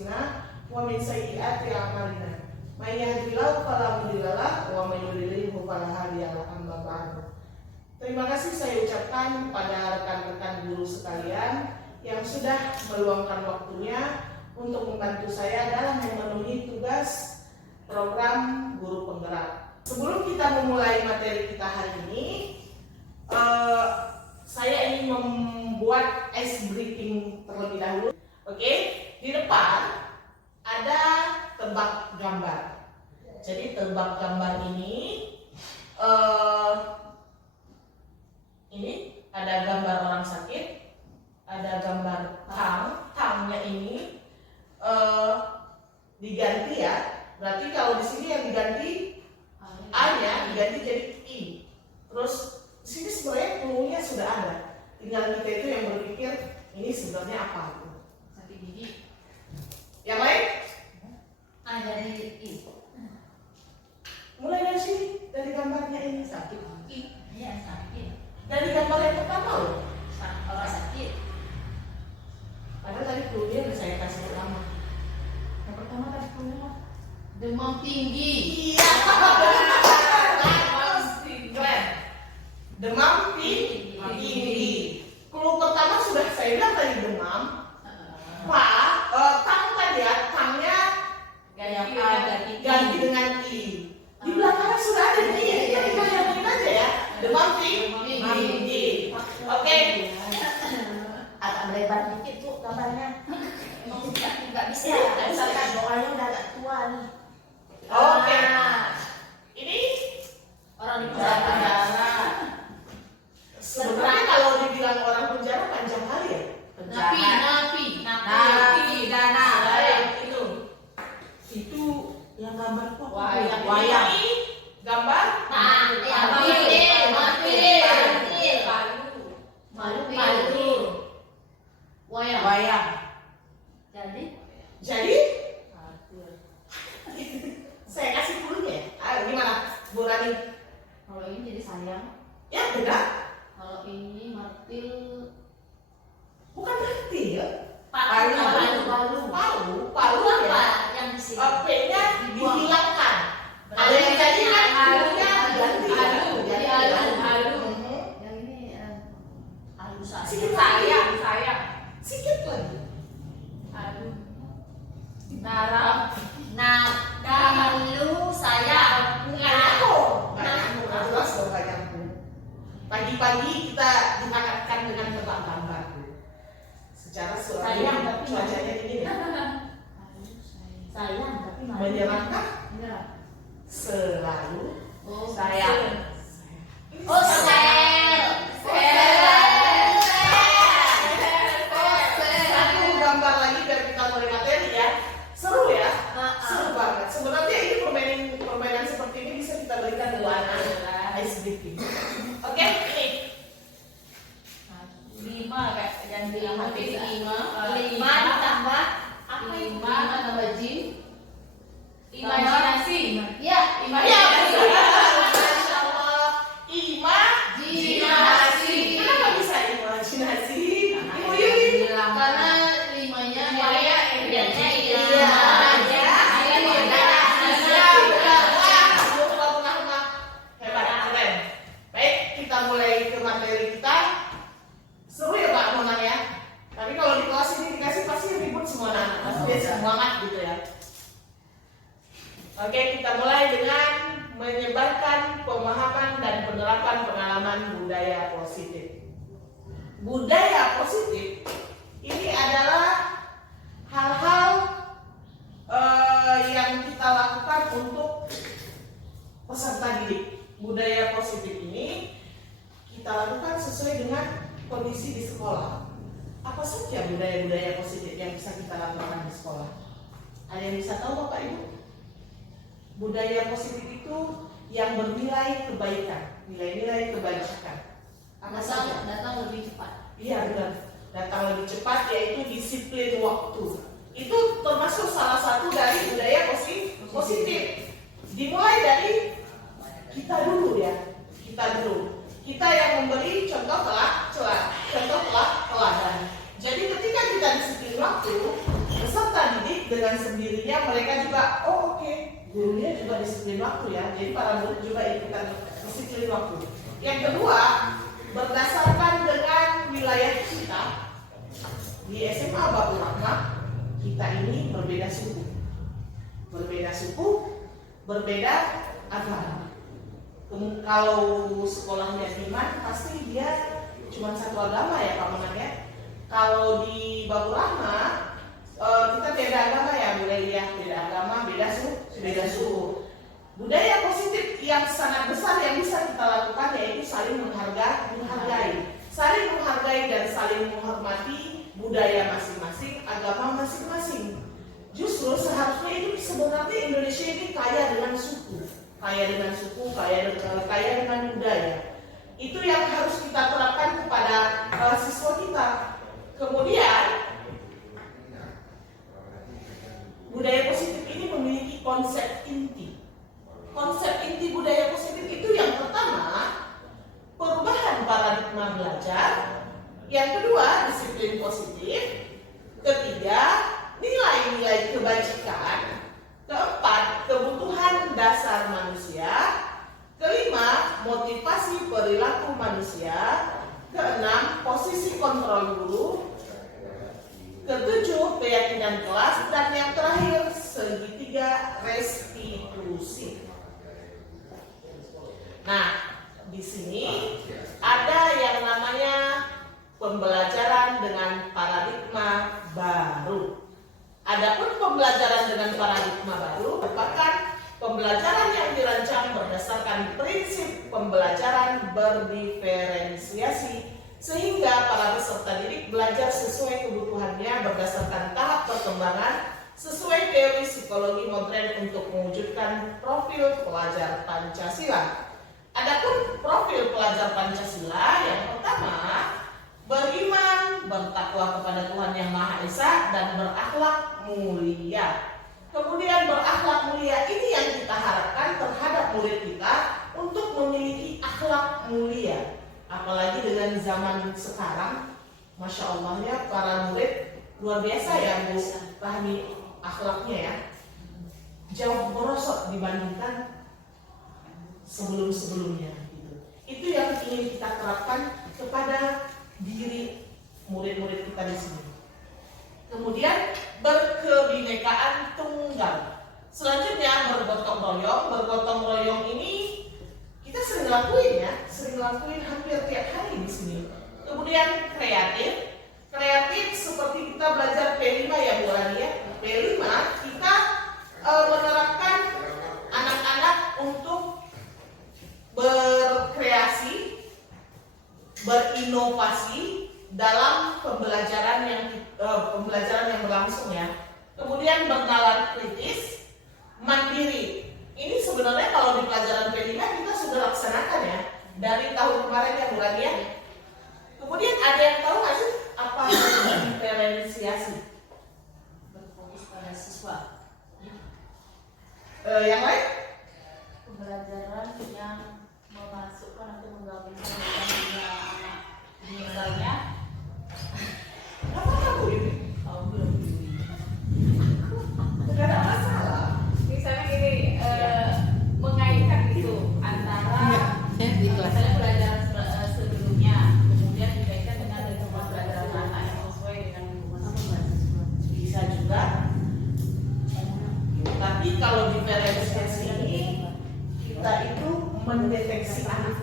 anfusina wa min sayyiati a'malina. May yahdihillahu fala mudilla lahu wa may yudlilhu fala hadiya lahu. Amma ba'du. Terima kasih saya ucapkan kepada rekan-rekan guru sekalian yang sudah meluangkan waktunya untuk membantu saya dalam memenuhi tugas program guru penggerak. Sebelum kita memulai materi kita hari ini, saya ingin membuat ice breaking terlebih dahulu. Oke, di depan ada tebak gambar. Jadi tebak gambar ini ada gambar orang sakit, ada gambar tangnya ini diganti ya. Berarti kalau di sini yang diganti A-nya diganti jadi I. Terus di sini sebenarnya clue-nya sudah ada. Tinggal kita itu yang berpikir ini sebenarnya apa gitu. Sakit gigi. Yang lain? Ada di I. Mulai dari sini, dari gambarnya ini. Sakit gigi. Iya, sakit. Dari gambar yang pertama loh. Orang sakit. Padahal tadi clue-nya udah saya kasih pertama. Yang pertama tadi clue-nya demam tinggi. Iya. Keren. Demam tinggi. Clue pertama sudah saya bilang tadi demam. Tang tadi ya, tangnya ganti dengan I. Di belakangnya sudah ada I. Kita tinggal aja ya. Demam tinggi. Oke. Agak melebar dikit tuh gambarnya. Emang nggak bisa. Misalkan doanya udah agak tua nih. Oke. Ini Orang di penjara. sebenarnya kalau dibilang orang penjara panjang kali ya. Napi. Itu yang gambar kok Wayang. Ini gambar Malu. Wayang. Jadi saya kasih dulunya ya. Ayo gimana Bu Rani? Kalau ini jadi sayang. Ya benar. Kalau ini martil. Bukan berarti ya. Palu. Palu ya. Yang di sini? P-nya dihilangkan. Ada yang jadi kan dulunya ganti. Jadi halu. Yang ini halu Sikit sayang. Sikit lagi. Aduh. Halu sayang. Nggak jelas dong Kak Nyampu. Pagi-pagi kita dihangatkan dengan tebak gambar. Secara Sayang, tapi cuacanya dingin ya. Sayang tapi Menyenangkan enggak. selalu Sayang. Satu gambar lagi biar kita mulai materi ya. Seru ya? Seru banget. Sebenarnya ini permainan seperti ini bisa kita berikan dengan ice breaking. Oke, ini 5 kayak ganti hati 5 ditambah apa itu? 5 tambah jin. Imajinasi. Iya, Masya Allah. Imajinasi. Kenapa bisa imajinasi? Ibu Yuli. Karena 5-nya Hebat, keren. Baik, kita mulai ke materi kita. Seru ya Pak Maman ya. Tapi kalau di kelas ini dikasih pasti ribut semua anak. Pasti dia semangat gitu ya. Oke, kita mulai dengan menyebarkan pemahaman dan penerapan pengalaman budaya positif. Budaya positif ini adalah hal-hal yang kita lakukan untuk peserta didik. Budaya positif ini kita lakukan sesuai dengan kondisi di sekolah. Apa saja budaya-budaya positif yang bisa kita lakukan di sekolah? Ada yang bisa tahu Bapak Ibu? Budaya positif itu yang bernilai kebaikan, nilai-nilai kebajikan. Apa saja? datang lebih cepat. Iya benar. Datang lebih cepat yaitu disiplin waktu. Itu termasuk salah satu dari budaya positif. Dimulai dari kita dulu ya. Kita yang memberi contoh teladan. Jadi ketika kita disiplin waktu, peserta didik dengan sendirinya mereka juga, oh oke, gurunya juga disiplin waktu ya. Jadi para murid juga ikutan disiplin waktu. Yang kedua, berdasarkan dengan wilayah kita di SMA Batu Rahmah, kita ini berbeda suku, berbeda agama. Kalau sekolahnya iman, pasti dia cuma satu agama ya Pak Manan ya. Kalau di Batu Rahmah, kita beda agama ya, beda agama, beda suku. Budaya positif yang sangat besar yang bisa kita lakukan yaitu saling menghargai, dan saling menghormati budaya masing-masing, agama masing-masing. Justru seharusnya itu sebenarnya Indonesia ini kaya dengan suku, kaya dengan budaya. Itu yang harus kita terapkan kepada siswa kita. Kemudian budaya positif ini memiliki konsep inti. Konsep inti budaya positif itu yang pertama, perubahan paradigma belajar. Yang kedua, disiplin positif. Ketiga, nilai-nilai kebajikan. Keempat, kebutuhan dasar manusia. Kelima, motivasi perilaku manusia. Keenam, posisi kontrol guru. Ketujuh, keyakinan kelas. Dan yang terakhir, segitiga restitusi. Nah, di sini ada yang namanya pembelajaran dengan paradigma baru. Adapun pembelajaran dengan paradigma baru merupakan pembelajaran yang dirancang berdasarkan prinsip pembelajaran berdiferensiasi sehingga para peserta didik belajar sesuai kebutuhannya berdasarkan tahap perkembangan sesuai teori psikologi modern untuk mewujudkan profil pelajar Pancasila. Adapun profil pelajar Pancasila yang pertama, beriman, bertakwa kepada Tuhan Yang Maha Esa dan berakhlak mulia. Kemudian berakhlak mulia ini yang kita harapkan terhadap murid kita untuk memiliki akhlak mulia. Apalagi dengan zaman sekarang, Masya Allah ya, para murid luar biasa ya Bu Rahmi akhlaknya ya. Jauh merosot dibandingkan sebelum-sebelumnya gitu. Itu yang ingin kita terapkan kepada diri murid-murid kita di sini. Kemudian berkebinekaan tunggal. Selanjutnya bergotong royong ini kita sering lakuin hampir tiap hari di sini. Kemudian kreatif seperti kita belajar P5 ya Bu Rani ya. P5 kita menerapkan anak-anak untuk berkreasi, berinovasi dalam pembelajaran yang berlangsung ya. Kemudian bernalar kritis, mandiri. Ini sebenarnya kalau di pelajaran P5 kita sudah laksanakan ya dari tahun kemarin ya Bu Rani ya. Kemudian ada yang tahu nggak sih apa diferensiasi? Berfokus pada siswa. Yang lain? Pembelajaran yang memasukkan atau menggabungkan dunia anak. Misalnya, Apa kamu ini? oh belum. Tidak ada masalah. Misalnya gini, mengaitkan itu antara misalnya pelajaran sebelumnya, kemudian dikaitkan dengan lingkungan pelajaran anak yang sesuai dengan lingkungan mahasiswa. Bisa juga. Tapi kalau diferensiasi ini kita itu mendeteksi anak.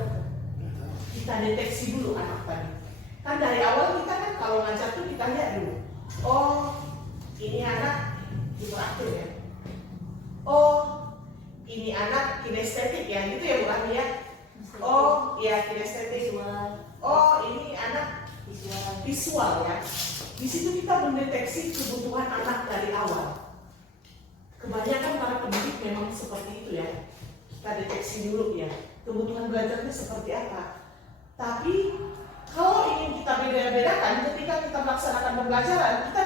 Kita deteksi dulu anak tadi. Kan dari awal kita kan kalau ngajar tuh kita lihat dulu. Oh, ini anak hiperaktif ya. Oh, ini anak kinestetik ya, gitu ya Bu Rahmi ya. Oh, iya kinestetik. Oh, ini anak visual ya. Di situ kita mendeteksi kebutuhan anak dari awal. Kebanyakan para pendidik memang seperti itu ya. Kita deteksi dulu ya, kebutuhan belajarnya seperti apa. Tapi kalau ingin kita beda-bedakan ketika kita melaksanakan pembelajaran, kita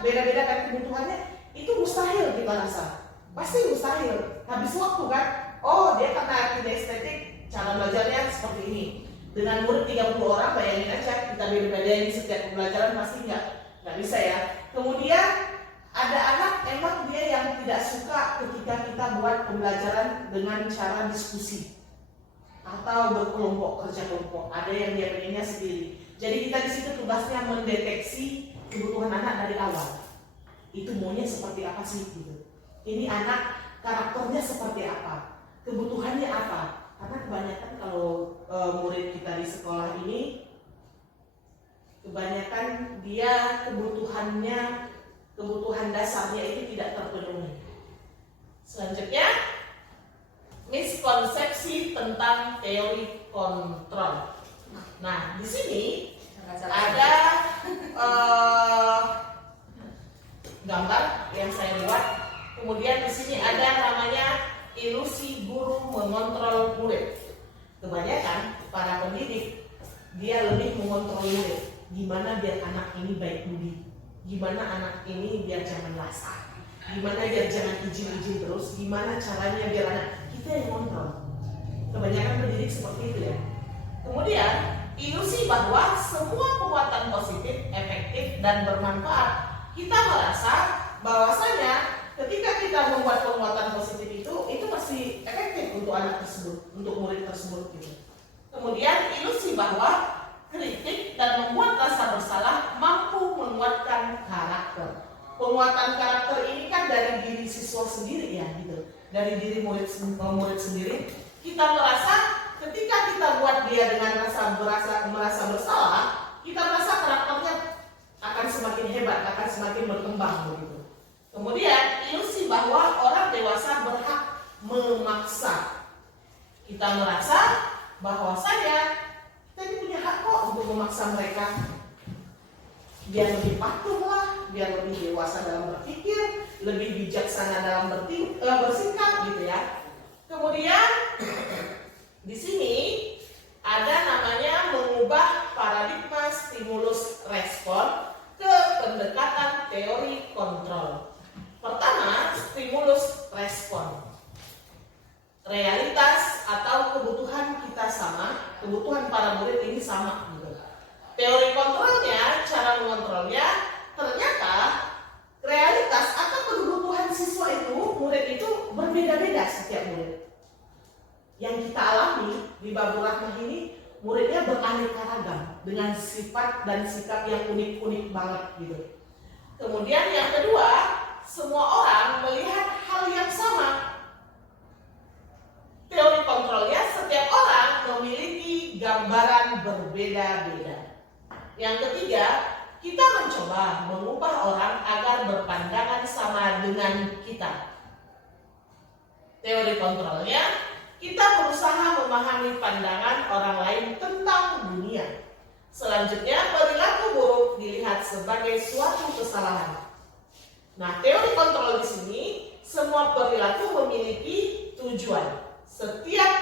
beda-bedakan kebutuhannya, itu mustahil kita rasa. Pasti mustahil. Habis waktu kan, oh dia karena kinestetik, cara belajarnya seperti ini. Dengan murid 30 orang, bayangin aja kita beda-bedain setiap pembelajaran pasti nggak bisa ya. Kemudian Ada anak emang dia yang tidak suka ketika kita buat pembelajaran dengan cara diskusi atau berkelompok, kerja kelompok. Ada yang dia pengennya sendiri. Jadi kita di situ tugasnya mendeteksi kebutuhan anak dari awal. Itu maunya seperti apa sih gitu. Ini anak karakternya seperti apa, kebutuhannya apa. Karena kebanyakan kalau murid kita di sekolah ini, kebanyakan dia kebutuhan dasarnya itu tidak terpenuhi. Selanjutnya, miskonsepsi tentang teori kontrol. Nah, di sini ada gambar yang saya buat. Kemudian di sini ada namanya ilusi guru mengontrol murid. Kebanyakan para pendidik dia lebih mengontrol murid. Gimana biar anak ini baik budi, gimana anak ini biar jangan lasah, gimana biar jangan izin-izin terus, gimana caranya biar anak kita yang kontrol. Kebanyakan pendidik seperti itu ya. Kemudian ilusi bahwa semua penguatan positif, efektif dan bermanfaat. Kita merasa bahwasanya ketika kita membuat penguatan positif itu pasti efektif untuk anak tersebut, untuk murid tersebut gitu. Kemudian ilusi bahwa kritik dan membuat rasa bersalah mampu menguatkan karakter. Penguatan karakter ini kan dari diri siswa sendiri ya gitu, dari diri murid sendiri. Kita merasa ketika kita buat dia dengan merasa bersalah, kita merasa karakternya akan semakin hebat, akan semakin berkembang begitu. Kemudian ilusi bahwa orang dewasa berhak memaksa. Kita merasa bahwasanya kita ini punya hak kok untuk memaksa mereka biar lebih patuh lah, biar lebih dewasa dalam berpikir, lebih bijaksana dalam bersikap gitu ya. Kemudian di sini ada namanya mengubah paradigma stimulus respon ke pendekatan teori kontrol. Pertama, stimulus respon. Realitas atau kebutuhan kita sama, kebutuhan para murid ini sama gitu. Teori kontrolnya, cara mengontrolnya, ternyata realitas atau kebutuhan siswa itu, murid itu berbeda-beda setiap murid. Yang kita alami di Babul Rahmah ini, muridnya beraneka ragam dengan sifat dan sikap yang unik-unik banget gitu. Kemudian yang kedua, semua orang melihat hal yang sama. Teori kontrolnya, setiap orang memiliki gambaran berbeda-beda. Yang ketiga, kita mencoba mengubah orang agar berpandangan sama dengan kita. Teori kontrolnya, kita berusaha memahami pandangan orang lain tentang dunia. Selanjutnya, perilaku buruk dilihat sebagai suatu kesalahan. Nah, teori kontrol di sini, semua perilaku memiliki tujuan. Setiap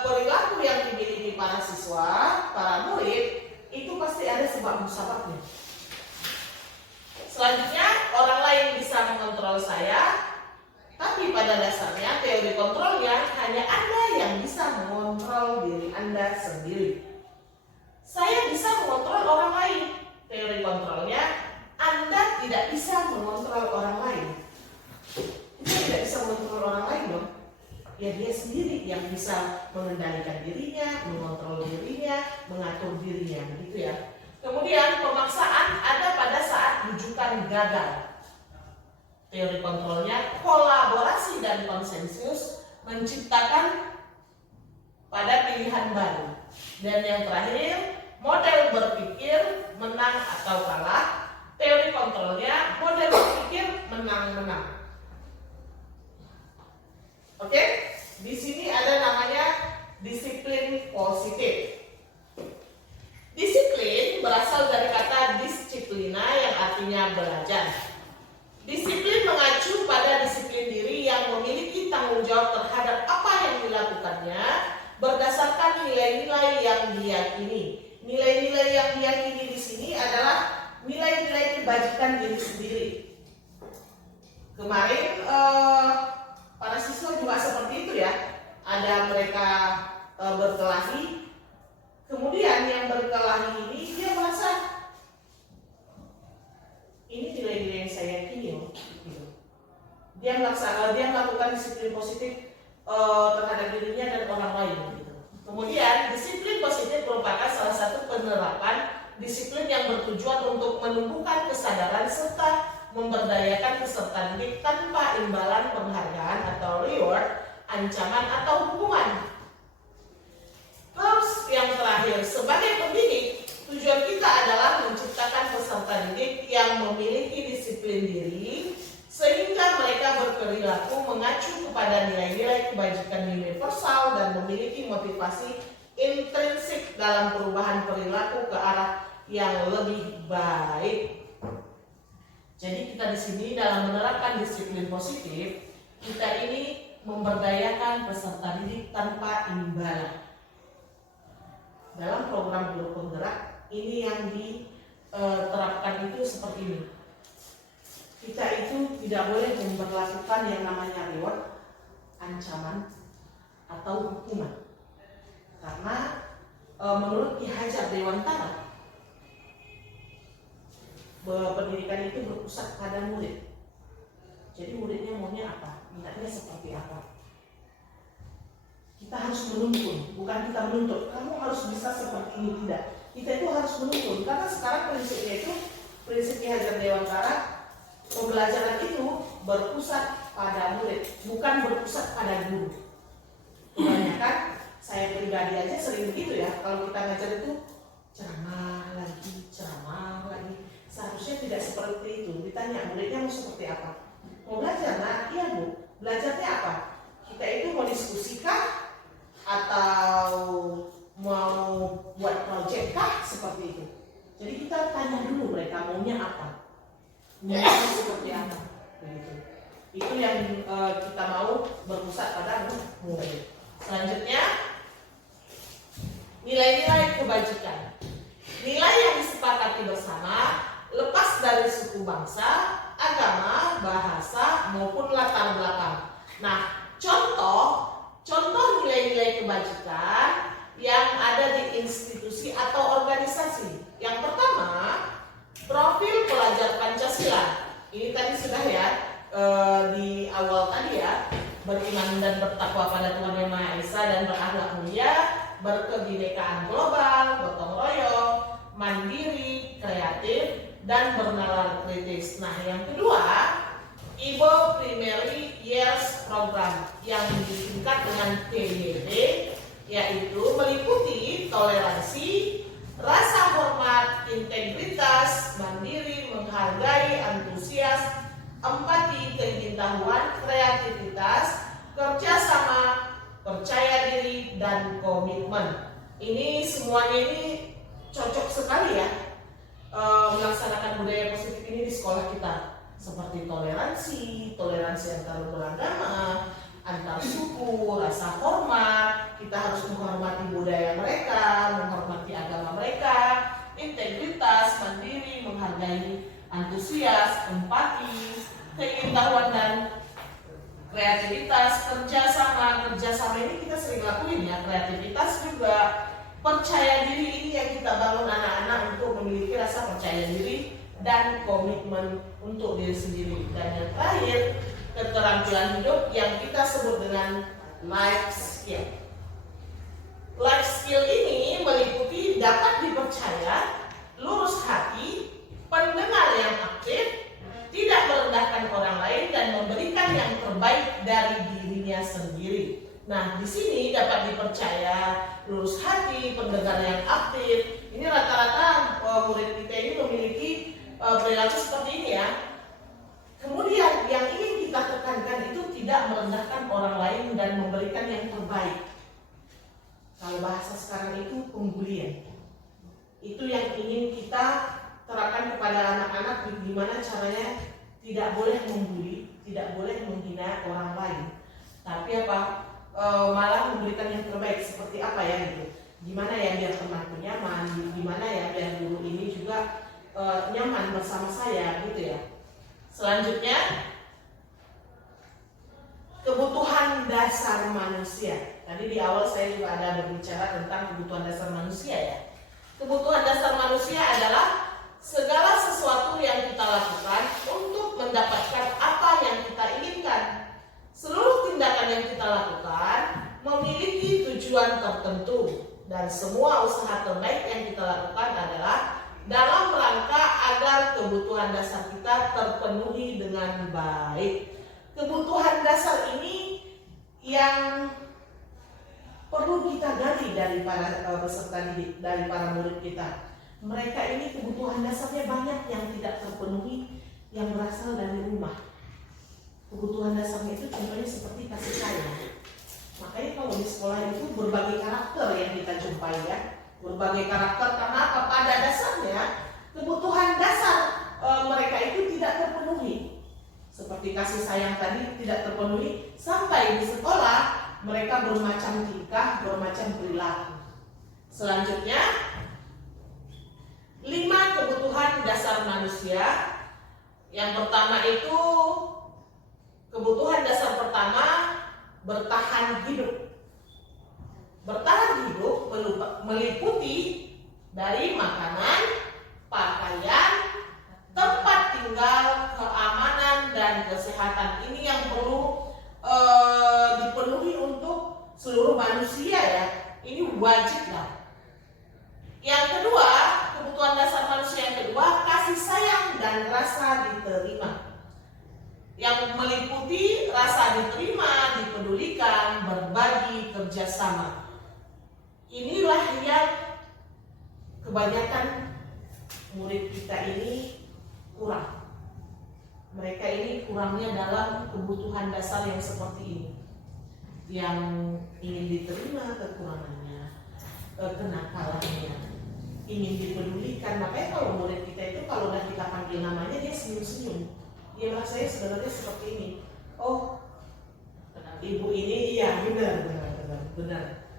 perilaku yang dimiliki para siswa, para murid, itu pasti ada sebab musababnya. Selanjutnya, orang lain bisa mengontrol saya, tapi pada dasarnya teori kontrolnya hanya Anda yang bisa mengontrol diri Anda sendiri. Saya bisa mengontrol orang lain. Teori kontrolnya, Anda tidak bisa mengontrol orang lain. Dia tidak bisa mengontrol orang lain dong. Ya dia sendiri yang bisa mengendalikan dirinya, mengontrol dirinya, mengatur dirinya, gitu ya. Kemudian pemaksaan ada pada saat rujukan gagal. Teori kontrolnya, kolaborasi dan konsensus menciptakan pada pilihan baru. Dan yang terakhir, model berpikir menang atau kalah. Teori kontrolnya, model berpikir menang-menang. Oke, di sini ada namanya disiplin positif. Disiplin berasal dari kata disiplina yang artinya belajar. Disiplin mengacu pada disiplin diri yang memiliki tanggung jawab terhadap apa yang dilakukannya berdasarkan nilai-nilai yang diyakini. Nilai-nilai yang diyakini di sini adalah nilai-nilai kebajikan diri sendiri. Kemarin para siswa juga seperti itu ya. Ada mereka berkelahi. Kemudian yang berkelahi ini dia merasa ini nilai-nilai yang saya yakini. dia melakukan disiplin positif terhadap dirinya dan orang lain. Gitu. Kemudian disiplin positif merupakan salah satu penerapan disiplin yang bertujuan untuk menumbuhkan kesadaran serta memberdayakan peserta didik tanpa imbalan penghargaan atau reward, ancaman atau hukuman. Terus yang terakhir, sebagai pendidik, tujuan kita adalah menciptakan peserta didik yang memiliki disiplin diri sehingga mereka berperilaku mengacu kepada nilai-nilai kebajikan universal dan memiliki motivasi intrinsik dalam perubahan perilaku ke arah yang lebih baik. Jadi kita di sini dalam menerapkan disiplin positif, kita ini memberdayakan peserta didik tanpa imbalan. Dalam program Guru Penggerak ini yang diterapkan itu seperti ini. Kita itu tidak boleh memperlakukan yang namanya reward, ancaman, atau hukuman. Karena menurut Ki Hajar Dewantara, pendidikan itu berpusat pada murid. Jadi muridnya maunya apa? Mintanya seperti apa? Kita harus menuntun, bukan kita menuntut. Kamu harus bisa seperti ini, tidak. Kita itu harus menuntun. Karena sekarang prinsipnya itu, prinsip Ki Hajar Dewantara, pembelajaran itu berpusat pada murid, bukan berpusat pada guru. Kebanyakan saya pribadi aja sering begitu ya. Kalau kita ngajar itu ceramah lagi. Seharusnya tidak seperti itu. Ditanya muridnya mau seperti apa? Mau belajar, nak? Iya bu. Belajarnya apa? Kita itu mau diskusikah? Atau mau buat proyek kah? Seperti itu. Jadi kita tanya dulu mereka maunya apa? Maunya seperti apa? Begitu. Itu yang kita mau berpusat pada murid. Selanjutnya, nilai-nilai kebajikan. Nilai yang disepakati bersama lepas dari suku bangsa, agama, bahasa, maupun latar belakang. Nah, contoh nilai-nilai kebajikan yang ada di institusi atau organisasi. Yang pertama, profil pelajar Pancasila. Ini tadi sudah ya, di awal tadi ya, beriman dan bertakwa pada Tuhan Yang Maha Esa dan berakhlak mulia, berkebinekaan global, gotong royong, mandiri, kreatif, dan bernalar kritis. Nah, yang kedua, IBO Primary Years Program yang disingkat dengan PYP, yaitu meliputi toleransi, rasa hormat, integritas, mandiri, menghargai, antusias, empati, keingintahuan, kreativitas, kerjasama, percaya diri, dan komitmen. Ini semuanya ini cocok sekali ya melaksanakan budaya positif ini di sekolah kita, seperti toleransi antar beragama, antar suku, rasa hormat, kita harus menghormati budaya mereka, menghormati agama mereka, integritas, mandiri, menghargai, antusias, empati, keingintahuan dan kreativitas, kerjasama ini kita sering lakuin ya, kreativitas juga. Percaya diri ini yang kita bangun anak-anak untuk memiliki rasa percaya diri dan komitmen untuk diri sendiri. Dan yang terakhir, keterampilan hidup yang kita sebut dengan life skill. Life skill ini meliputi dapat dipercaya, lurus hati, pendengar yang aktif, tidak merendahkan orang lain, dan memberikan yang terbaik dari dirinya sendiri. Nah, di sini dapat dipercaya, lurus hati, pendengar yang aktif. Ini rata-rata murid kita ini memiliki perilaku seperti ini ya. Kemudian yang ingin kita tekankan itu tidak merendahkan orang lain dan memberikan yang terbaik. Kalau bahasa sekarang itu pembulian. Itu yang ingin kita terapkan kepada anak-anak, gimana caranya tidak boleh membuli, tidak boleh menghina orang lain. Tapi malah memberikan yang terbaik. Seperti apa ya gitu. Gimana ya biar temanku nyaman, gimana ya biar guru ini juga nyaman bersama saya gitu ya. Selanjutnya, kebutuhan dasar manusia. Tadi di awal saya juga ada berbicara tentang kebutuhan dasar manusia ya. Kebutuhan dasar manusia adalah segala sesuatu yang kita lakukan untuk mendapatkan apa yang kita inginkan Dan semua usaha terbaik yang kita lakukan adalah dalam rangka agar kebutuhan dasar kita terpenuhi dengan baik. Kebutuhan dasar ini yang perlu kita gali dari para peserta didik, dari para murid kita. Mereka ini kebutuhan dasarnya banyak yang tidak terpenuhi, yang berasal dari rumah. Kebutuhan dasarnya itu contohnya seperti kasih sayang. Makanya kalau di sekolah itu berbagai karakter yang kita jumpai ya. Berbagai karakter karena apa? Pada dasarnya kebutuhan dasar mereka itu tidak terpenuhi. Seperti kasih sayang tadi tidak terpenuhi, sampai di sekolah mereka bermacam tingkah, bermacam perilaku. Selanjutnya, 5 kebutuhan dasar manusia. Yang pertama itu, kebutuhan dasar pertama, bertahan hidup. Bertahan hidup meliputi dari makanan, pakaian, tempat tinggal, keamanan, dan kesehatan. Ini yang perlu dipenuhi untuk seluruh manusia ya. Ini wajib lah. Yang kedua, kebutuhan dasar manusia yang kedua, kasih sayang dan rasa diterima. Yang meliputi rasa diterima, dipedulikan, berbagi, kerjasama. Inilah yang kebanyakan murid kita ini kurang. Mereka ini kurangnya dalam kebutuhan dasar yang seperti ini. Yang ingin diterima kekurangannya, kenakalannya, ingin dipedulikan. Makanya kalau murid kita itu kalau udah kita panggil namanya dia senyum-senyum. Dia rasanya sebenarnya seperti ini. Oh, ibu ini iya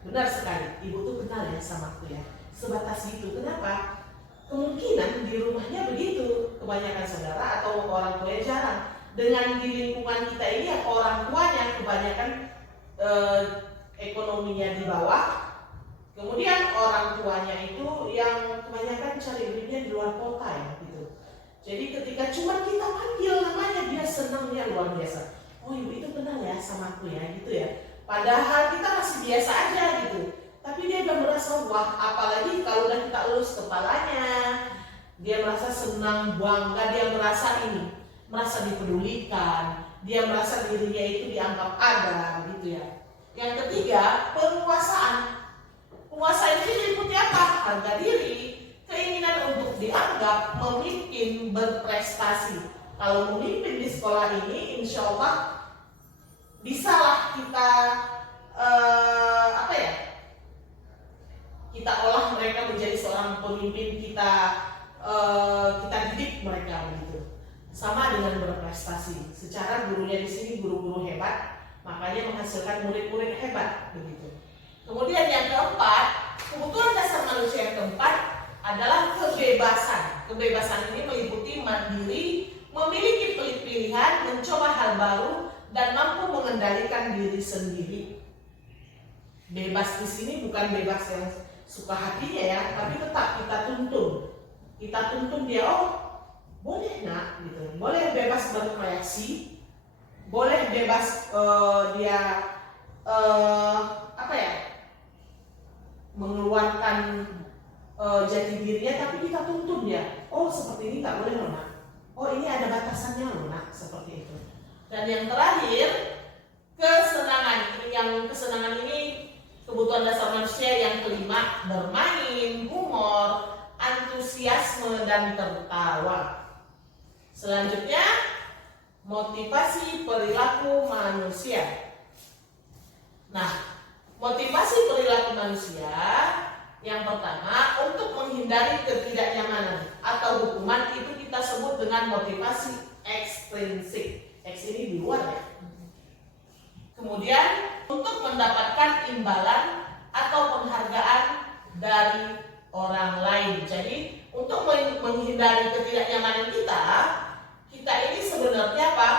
benar sekali. Ibu tuh kenal ya sama aku ya. Sebatas gitu. Kenapa? Kemungkinan di rumahnya begitu. Kebanyakan saudara atau orang tuanya jarang. Dengan di lingkungan kita ini yang orang tuanya kebanyakan ekonominya di bawah. Kemudian orang tuanya itu yang kebanyakan cari duitnya di luar kota ya gitu. Jadi ketika cuma kita panggil namanya dia senangnya luar biasa. Oh ibu itu kenal ya sama aku ya gitu ya. Padahal kita masih biasa aja gitu. Tapi dia udah merasa wah, apalagi kalau udah kita elus kepalanya, dia merasa senang, bangga, dia merasa ini, merasa dipedulikan, dia merasa dirinya itu dianggap ada gitu ya. Yang ketiga, penguasaan. Penguasaan ini meliputi apa? Harga diri, keinginan untuk dianggap, memimpin, berprestasi. Kalau memimpin di sekolah ini, insya Allah bisalah kita kita olah mereka menjadi seorang pemimpin, kita didik mereka begitu. Sama dengan berprestasi. Secara gurunya di sini guru-guru hebat, makanya menghasilkan murid-murid hebat begitu. Kemudian yang keempat, kebutuhan dasar manusia yang keempat adalah kebebasan. Kebebasan ini meliputi mandiri, memiliki pilihan, mencoba hal baru, dan mampu mengendalikan diri sendiri. Bebas di sini bukan bebas yang suka hatinya ya, tapi tetap kita tuntun. Kita tuntun dia, oh boleh nak, gitu. Boleh bebas berkreasi, boleh bebas dia mengeluarkan jati dirinya, tapi kita tuntun dia. Oh seperti ini nggak boleh loh nak. Oh ini ada batasannya loh nak, seperti itu. Dan yang terakhir, kesenangan. Yang kesenangan ini kebutuhan dasar manusia yang kelima, bermain, humor, antusiasme, dan tertawa. Selanjutnya, motivasi perilaku manusia. Nah, motivasi perilaku manusia yang pertama, untuk menghindari ketidaknyamanan atau hukuman itu kita sebut dengan motivasi ekstrinsik. X ini di luar ya. Kemudian untuk mendapatkan imbalan atau penghargaan dari orang lain. Jadi untuk menghindari ketidaknyamanan kita ini sebenarnya apa?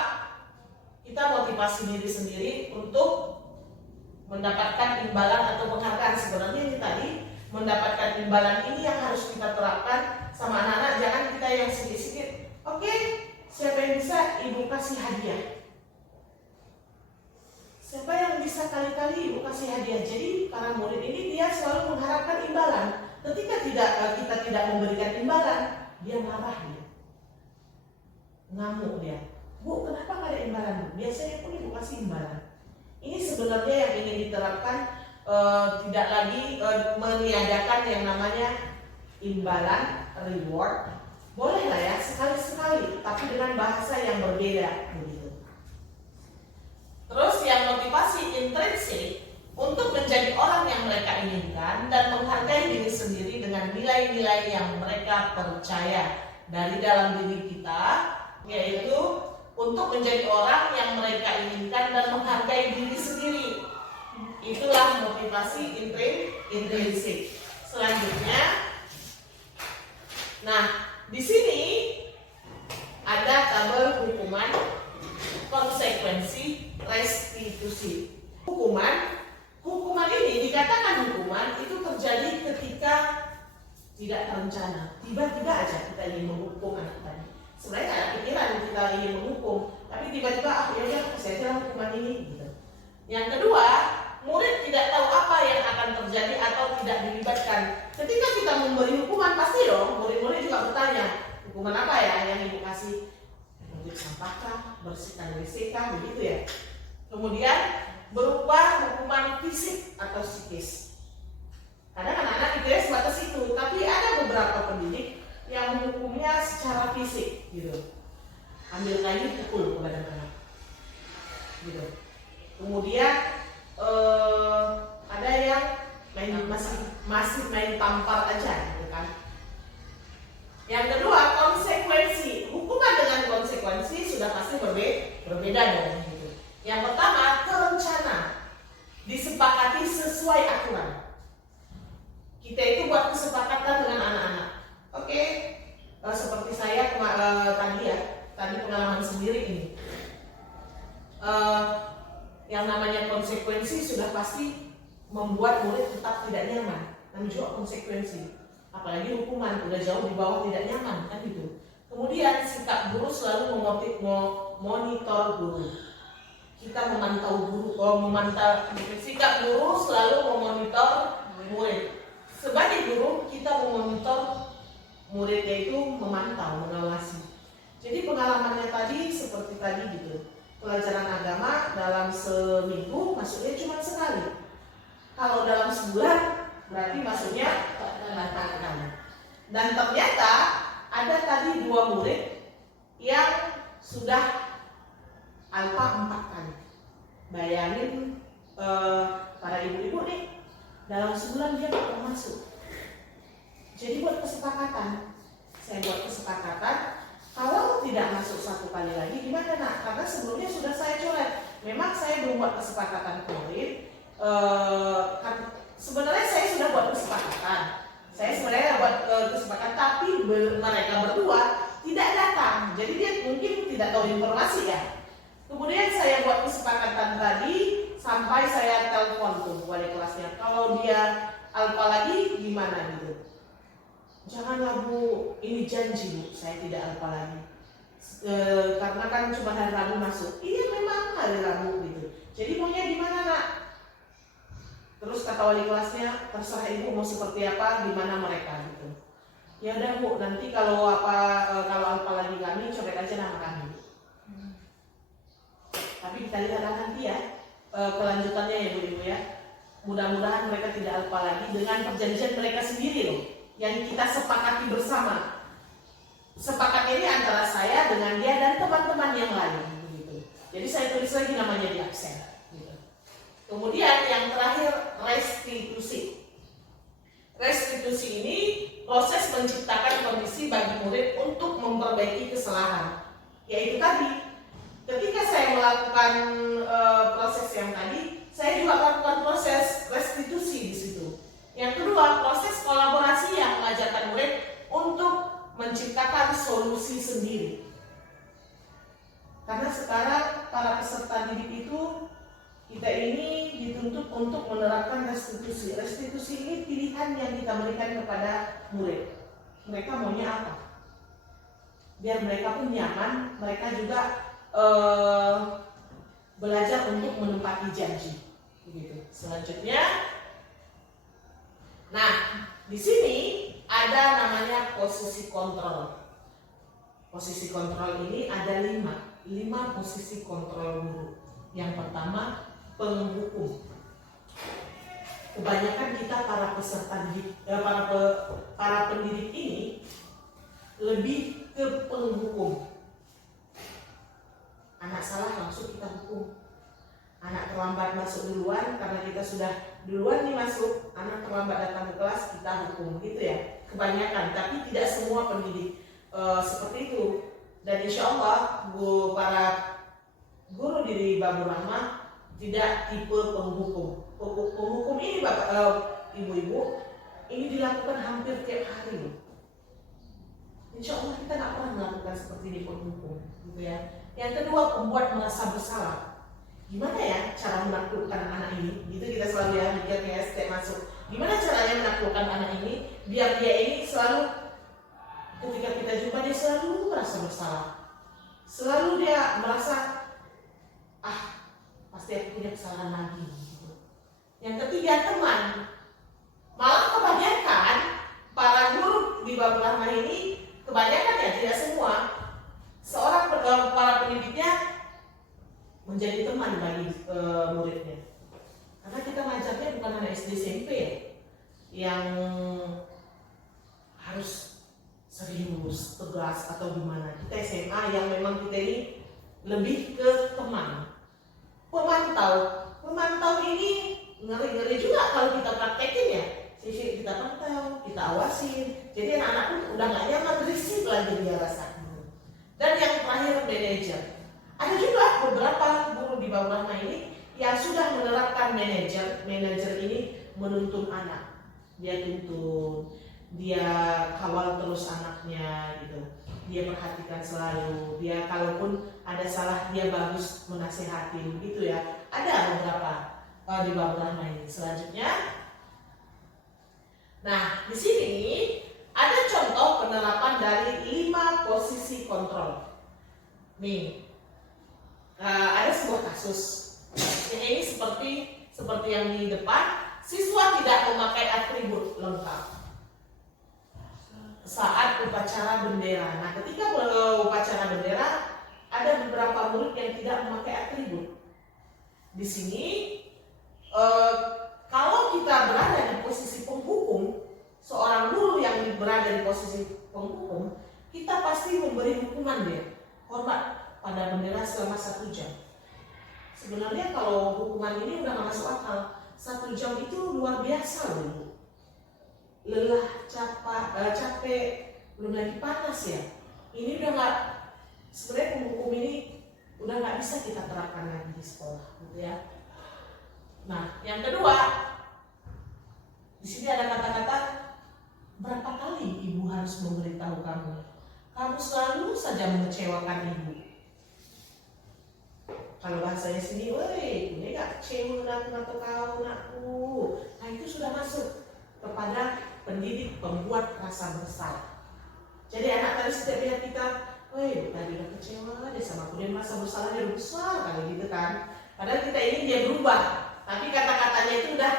Kita motivasi diri sendiri untuk mendapatkan imbalan atau penghargaan. Sebenarnya ini tadi mendapatkan imbalan ini yang harus kita terapkan sama anak-anak. Jangan kita yang sedikit-sedikit. Oke, siapa yang bisa ibu kasih hadiah? Siapa yang bisa kali-kali tadi ibu kasih hadiah. Jadi para murid ini dia selalu mengharapkan imbalan. Ketika kita tidak memberikan imbalan, dia marah dia, ngamuk dia. Bu, kenapa nggak ada imbalan? Biasanya pun ibu kasih imbalan. Ini sebenarnya yang ingin diterapkan, tidak lagi meniadakan yang namanya imbalan, reward. Boleh lah ya sekali-sekali, tapi dengan bahasa yang berbeda begitu. Terus yang motivasi intrinsik untuk menjadi orang yang mereka inginkan dan menghargai diri sendiri dengan nilai-nilai yang mereka percaya dari dalam diri kita, yaitu untuk menjadi orang yang mereka inginkan dan menghargai diri sendiri. Itulah motivasi intrinsik. Selanjutnya, nah di sini ada tabel hukuman, konsekuensi, restitusi. Hukuman ini dikatakan hukuman itu terjadi ketika tidak terencana. Tiba-tiba aja kita ingin menghukum anak tadi. Sebenarnya ada pikiran kita ingin menghukum, tapi tiba-tiba ya udah kasih aja hukuman ini gitu. Yang kedua, murid tidak tahu apa yang akan terjadi atau tidak dilibatkan. Ketika kita memberi hukuman, pasti dong murid-murid juga bertanya, hukuman apa ya yang ibu kasih? Mengulik sampah kah, bersihkan WC kah, begitu ya. Kemudian berupa hukuman fisik atau psikis. Kadang anak-anak pikirnya sebatas itu, tapi ada beberapa pendidik yang menghukumnya secara fisik, gitu. Ambil kayu pukul kepada anak, gitu. Kemudian ada yang masih main tampar aja, gitu kan. Yang kedua, konsekuensi. Hukuman dengan konsekuensi sudah pasti berbeda dong, gitu. Yang pertama, terencana, disepakati sesuai aturan. Kita itu buat kesepakatan dengan anak-anak. Oke, seperti saya tadi pengalaman sendiri ini. Yang namanya konsekuensi sudah pasti membuat murid tetap tidak nyaman. Dan juga konsekuensi, apalagi hukuman udah jauh di bawah tidak nyaman kan gitu. Kemudian sikap guru selalu monitor guru. Kita memantau guru, sikap guru selalu memonitor murid. Sebagai guru kita memonitor muridnya itu memantau, mengawasi. Jadi pengalamannya tadi seperti tadi gitu. Pelajaran agama dalam seminggu masuknya cuma sekali. Kalau dalam sebulan berarti masuknya kali. Dan ternyata ada tadi 2 murid yang sudah alfa 4 kali. Bayangin para ibu-ibu nih, dalam sebulan dia nggak pernah masuk. Jadi buat kesepakatan, saya buat kesepakatan, kalau tidak masuk 1 kali lagi gimana nak? Karena sebelumnya sudah saya coret. Memang saya belum buat kesepakatan murid. Sebenarnya saya sudah buat kesepakatan. Saya sebenarnya buat kesepakatan, tapi mereka berdua tidak datang. Jadi dia mungkin tidak tahu informasi ya. Kemudian saya buat kesepakatan tadi sampai saya telepon tuh wali kelasnya. Kalau dia alfa lagi gimana gitu? Janganlah Bu, ini janji Bu, saya tidak alfa lagi. Karena kan cuma hari Rabu masuk. Iya memang hari Rabu gitu. Jadi maunya gimana nak? Terus kata wali kelasnya, terserah ibu mau seperti apa, gimana mereka gitu. Ya udah Bu, nanti kalau alfa lagi kami, coret aja nama kami. Tapi kita lihat nanti ya kelanjutannya ya Bu Ibu ya. Mudah-mudahan mereka tidak alfa lagi dengan perjanjian mereka sendiri loh, yang kita sepakati bersama. Sepakat ini antara saya dengan dia dan teman-teman yang lain begitu. Jadi saya tulis lagi namanya di absen gitu. Kemudian yang terakhir restitusi. Restitusi ini proses menciptakan kondisi bagi murid untuk memperbaiki kesalahan. Yaitu tadi, ketika saya melakukan proses yang tadi, saya juga melakukan proses restitusi di situ. Yang kedua, proses kolaborasi yang mengajarkan murid untuk menciptakan solusi sendiri. Karena sekarang para peserta didik itu, kita ini dituntut untuk menerapkan restitusi. Restitusi ini pilihan yang kita berikan kepada murid. Mereka maunya apa? Biar mereka pun nyaman, mereka juga belajar untuk menepati janji. Begitu. Selanjutnya, nah di sini ada namanya posisi kontrol. Posisi kontrol ini ada 5 posisi kontrol guru. Yang pertama, penghukum. Kebanyakan kita para peserta didik, para pendidik ini lebih ke penghukum. Anak salah langsung kita hukum. Anak terlambat masuk duluan karena kita sudah duluan nih masuk. Anak terlambat datang ke kelas kita hukum, gitu ya. Kebanyakan, tapi tidak semua pendidik seperti itu. Dan insya Allah para guru di Babur Rahmah tidak tipe penghukum. Penghukum ini bapak, ibu-ibu, ini dilakukan hampir tiap hari loh. Insya Allah kita nggak pernah melakukan seperti ini penghukum, gitu ya. Yang kedua, pembuat merasa bersalah. Gimana ya cara menaklukkan anak ini? Gitu kita selalu ya mikirnya setiap masuk. Gimana caranya menaklukkan anak ini biar dia ini selalu ketika kita jumpa dia selalu merasa bersalah. Selalu dia merasa pasti aku punya kesalahan lagi gitu. Yang ketiga, teman. Malah kebanyakan para guru di Babur Rahmah ini, kebanyakan ya, tidak semua, para pendidiknya menjadi teman bagi muridnya. Karena kita ngajarnya bukan anak SD SMP yang harus serius, tegas atau gimana. Kita SMA yang memang kita ini lebih ke teman. Pemantau ini ngeri-ngeri juga kalau kita praktekin ya. Sisi kita pantau, kita awasin. Jadi anak-anak pun udah gak nyaman, risih lagi dia rasakan. Dan yang terakhir, manajer. Ada juga beberapa guru di Babur Rahmah ini yang sudah menerapkan manajer. Manajer ini menuntun anak. Dia tuntun, dia kawal terus anaknya gitu. Dia perhatikan selalu, dia kalaupun ada salah dia bagus menasihatin gitu ya. Ada beberapa di Babur Rahmah ini. Selanjutnya, nah di sini ada contoh penerapan dari 5 posisi kontrol. Nih, ada sebuah kasus. Ini seperti yang di depan, siswa tidak memakai atribut lengkap saat upacara bendera. Nah, ketika upacara bendera ada beberapa murid yang tidak memakai atribut. Di sini kalau kita berada di posisi penghukum, seorang guru yang berada di posisi penghukum, kita pasti memberi hukuman dia, hormat pada bendera selama 1 jam. Sebenarnya kalau hukuman ini udah gak masuk akal. 1 jam itu luar biasa loh. Lelah, capek, belum lagi panas ya. Ini udah nggak, sebenarnya penghukum ini udah nggak bisa kita terapkan lagi di sekolah, gitu ya. Nah, yang kedua, di sini ada kata-kata, berapa kali ibu harus memberitahu kamu? Kamu selalu saja mengecewakan ibu. Kalau bahasanya sini, woi, ini gak kecewa atau kau nakku. Nah itu sudah masuk kepada pendidik pembuat rasa bersalah. Jadi anak tadi setiap lihat kita, woi tadi udah kecewa deh sama aku, dia merasa bersalahnya besar kali gitu kan. Padahal kita ini dia berubah, tapi kata-katanya itu udah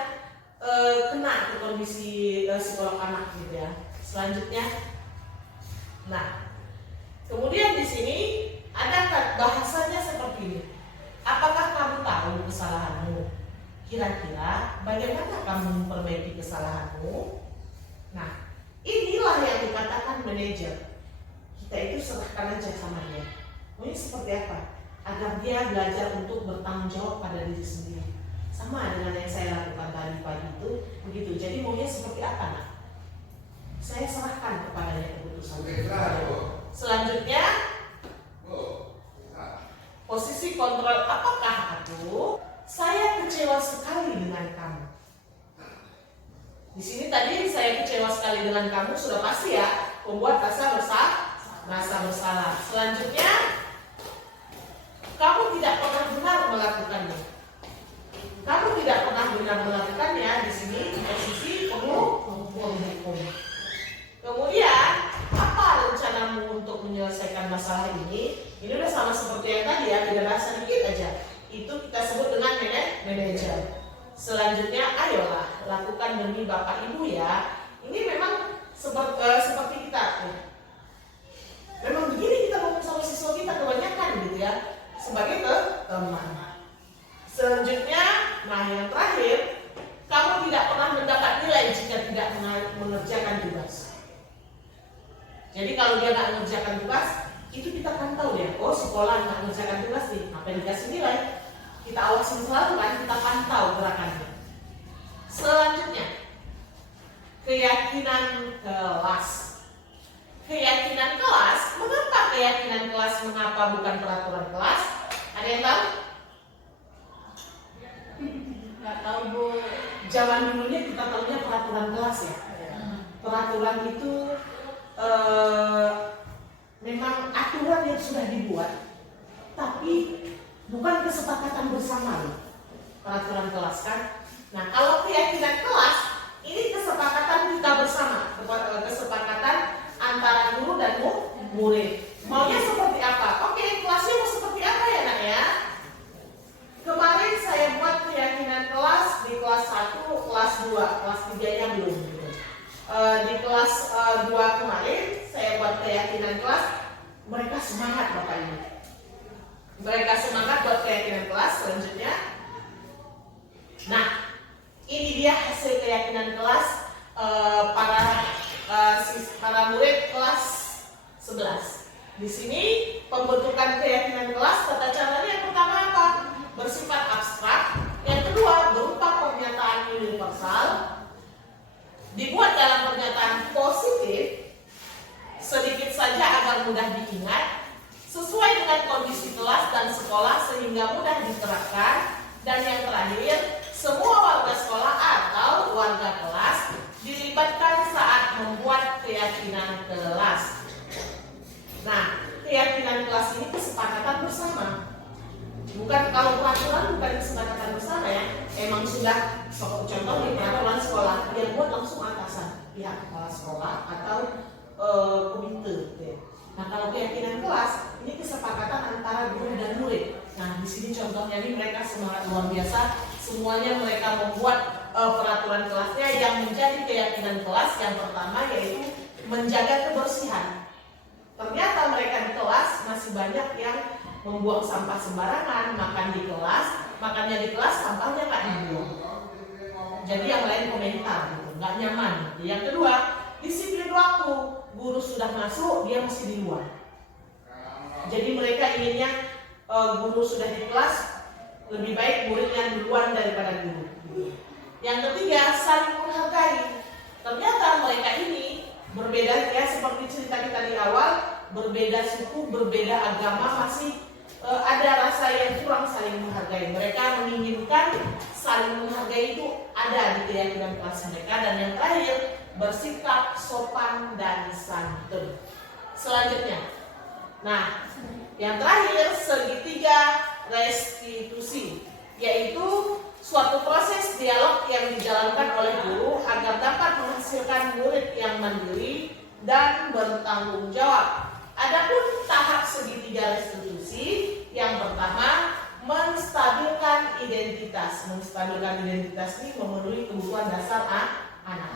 kena ke kondisi psikolog anak gitu ya. Selanjutnya, nah kemudian di sini ada bahasanya seperti ini. Apakah kamu tahu kesalahanmu? Kira-kira bagaimana kamu memperbaiki kesalahanmu? Nah, inilah yang dikatakan manajer. Kita itu serahkan aja sama dia. Ini seperti apa? Agar dia belajar untuk bertanggung jawab pada diri sendiri. Sama dengan yang saya lakukan tadi pagi itu, begitu. Jadi maunya seperti apa, nak? Saya serahkan kepadanya keputusan. Selanjutnya, posisi kontrol. Apakah aku? Saya kecewa sekali dengan kamu. Di sini tadi saya kecewa sekali dengan kamu sudah pasti ya, membuat rasa bersalah. Selanjutnya, kamu tidak pernah benar melakukannya. Kamu tidak pernah benar melakukannya. Di sini posisi penghukum. Kemudian, apa rencanamu untuk menyelesaikan masalah ini? Ini udah sama seperti yang tadi ya, beda bahasa dikit aja. Itu kita sebut dengan manajer. Selanjutnya, ayolah lakukan demi Bapak Ibu ya. Ini memang seperti kita. Memang begini kita ngomong sama siswa kita kebanyakan gitu ya, sebagai teman. Selanjutnya, nah yang terakhir, kamu tidak pernah mendapat nilai jika tidak mengerjakan tugas. Jadi kalau dia nggak mengerjakan tugas, itu kita pantau dia. Oh, sekolah nggak mengerjakan tugas nih, apa yang dikasih nilai? Kita awasin selalu kan, kita pantau gerakannya. Selanjutnya, keyakinan kelas. Keyakinan kelas, mengapa keyakinan kelas, mengapa bukan peraturan kelas? Ada yang tahu? Nggak tahu Bu. Zaman dulunya kita tahunya peraturan kelas ya. Peraturan itu memang aturan yang sudah dibuat, tapi bukan kesepakatan bersama loh. Peraturan kelas kan. Nah, kalau keyakinan kelas, ini kesepakatan kita bersama, kesepakatan antara guru dan murid. Maunya seperti apa? Oke, kelasnya mau seperti apa ya nak ya? Kemarin saya buat keyakinan kelas di kelas 1, kelas 2, kelas 3-nya belum gitu. Di kelas 2 kemarin saya buat keyakinan kelas, mereka semangat Bapak Ibu. Mereka semangat buat keyakinan kelas. Selanjutnya, nah ini dia hasil keyakinan kelas para murid kelas 11. Di sini pembentukan keyakinan kelas, tata caranya yang pertama apa? Bersifat abstrak. Yang kedua, berupa pernyataan universal. Dibuat dalam pernyataan positif, sedikit saja agar mudah diingat, sesuai dengan kondisi kelas dan sekolah sehingga mudah diterapkan. Dan yang terakhir, semua warga sekolah atau warga kelas dilibatkan saat membuat keyakinan kelas. Nah, keyakinan kelas ini kesepakatan bersama. Bukan kalau peraturan bukan kesepakatan bersama ya. Emang sudah contoh di peraturan sekolah yang buat langsung atasan, pihak kepala sekolah atau komite. Gitu ya. Nah, kalau keyakinan kelas ini kesepakatan antara guru dan murid. Nah, di sini contohnya ini mereka semangat luar biasa. Semuanya mereka membuat peraturan kelasnya yang menjadi keyakinan kelas. Yang pertama yaitu menjaga kebersihan. Ternyata mereka di kelas masih banyak yang membuang sampah sembarangan, makannya di kelas sampahnya nggak dibuang. Jadi yang lain komentar gitu, nggak nyaman. Yang kedua, disiplin waktu. Guru sudah masuk, dia masih di luar. Jadi mereka inginnya guru sudah di kelas, lebih baik muridnya duluan daripada guru. Yang ketiga, saling menghargai. Ternyata mereka ini berbeda ya, seperti cerita kita di awal, berbeda suku, berbeda agama, masih ada rasa yang kurang saling menghargai. Mereka menginginkan saling menghargai itu ada di keyakinan kelas mereka. Dan yang terakhir, bersikap sopan dan santun. Selanjutnya, nah yang terakhir, segitiga restitusi, yaitu suatu proses dialog yang dijalankan oleh guru agar dapat menghasilkan murid yang mandiri dan bertanggung jawab. Adapun tahap segitiga restitusi, yang pertama menstabilkan identitas. Menstabilkan identitas ini memenuhi kebutuhan dasar anak.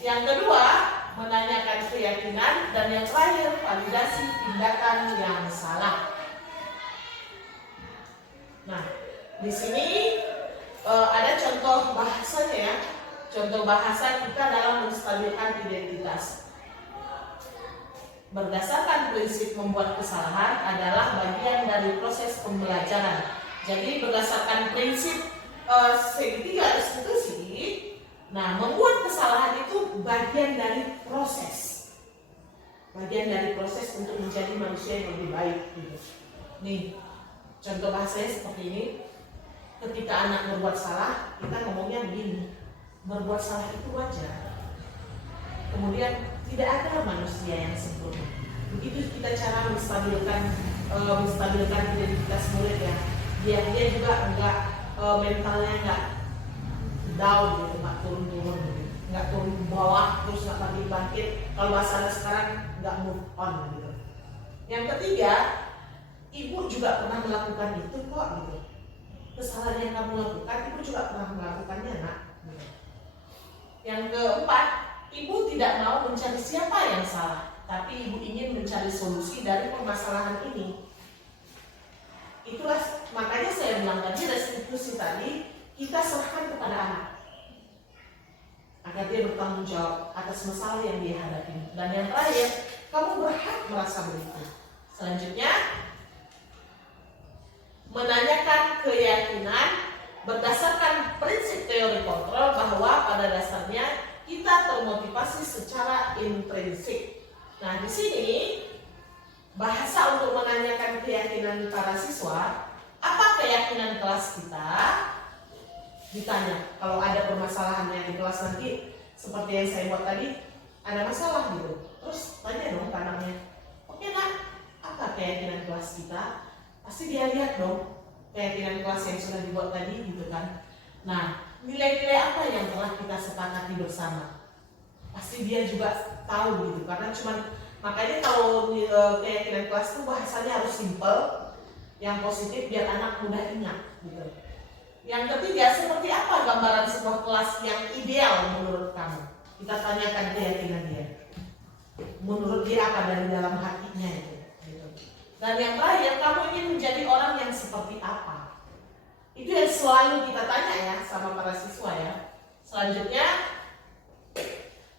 Yang kedua, menanyakan keyakinan, dan yang terakhir validasi tindakan yang salah. Nah, di sini ada contoh bahasanya ya. Contoh bahasa kita dalam menstabilkan identitas. Berdasarkan prinsip membuat kesalahan adalah bagian dari proses pembelajaran. Jadi berdasarkan prinsip segitiga restitusi, nah membuat kesalahan itu bagian dari proses. Bagian dari proses untuk menjadi manusia yang lebih baik gitu. Nih, contoh bahasanya seperti ini. Ketika anak berbuat salah, kita ngomongnya begini. Berbuat salah itu wajar. Kemudian tidak ada manusia yang sempurna. Begitu kita cara menstabilkan identitas murid ya. Dia juga enggak mentalnya enggak down gitu, enggak turun-turun gitu. Enggak turun ke bawah terus enggak bangkit. Kalau bahasa sekarang enggak move on gitu. Yang ketiga, ibu juga pernah melakukan itu kok gitu. kesalahan yang kamu lakukan, ibu juga pernah melakukannya, nak. Yang keempat, ibu tidak mau mencari siapa yang salah, tapi ibu ingin mencari solusi dari permasalahan ini. Itulah makanya saya bilang tadi, restitusi tadi kita serahkan kepada anak agar dia bertanggung jawab atas masalah yang dia hadapi. Dan yang terakhir, kamu berhak merasa begitu. Selanjutnya, menanyakan keyakinan berdasarkan prinsip teori kontrol bahwa pada dasarnya kita termotivasi secara intrinsik. Nah, di sini bahasa untuk menanyakan keyakinan para siswa, apa keyakinan kelas kita? Ditanya, kalau ada permasalahannya di kelas nanti, seperti yang saya buat tadi, ada masalah gitu. Terus tanya dong ke anaknya, oke nak, apa keyakinan kelas kita? Pasti dia lihat dong keyakinan kelas yang sudah dibuat tadi gitu kan. Nah, nilai-nilai apa yang telah kita sepakati bersama? Pasti dia juga tahu gitu, karena makanya kalau keyakinan kelas itu bahasanya harus simple, yang positif biar anak mudah ingat gitu. Yang ketiga, seperti apa gambaran sebuah kelas yang ideal menurut kamu? Kita tanyakan keyakinan dia. Menurut dia apa dari dalam hatinya itu. Gitu. Dan yang terakhir, kamu ingin menjadi orang yang seperti apa? Itu yang selalu kita tanya ya sama para siswa ya. Selanjutnya,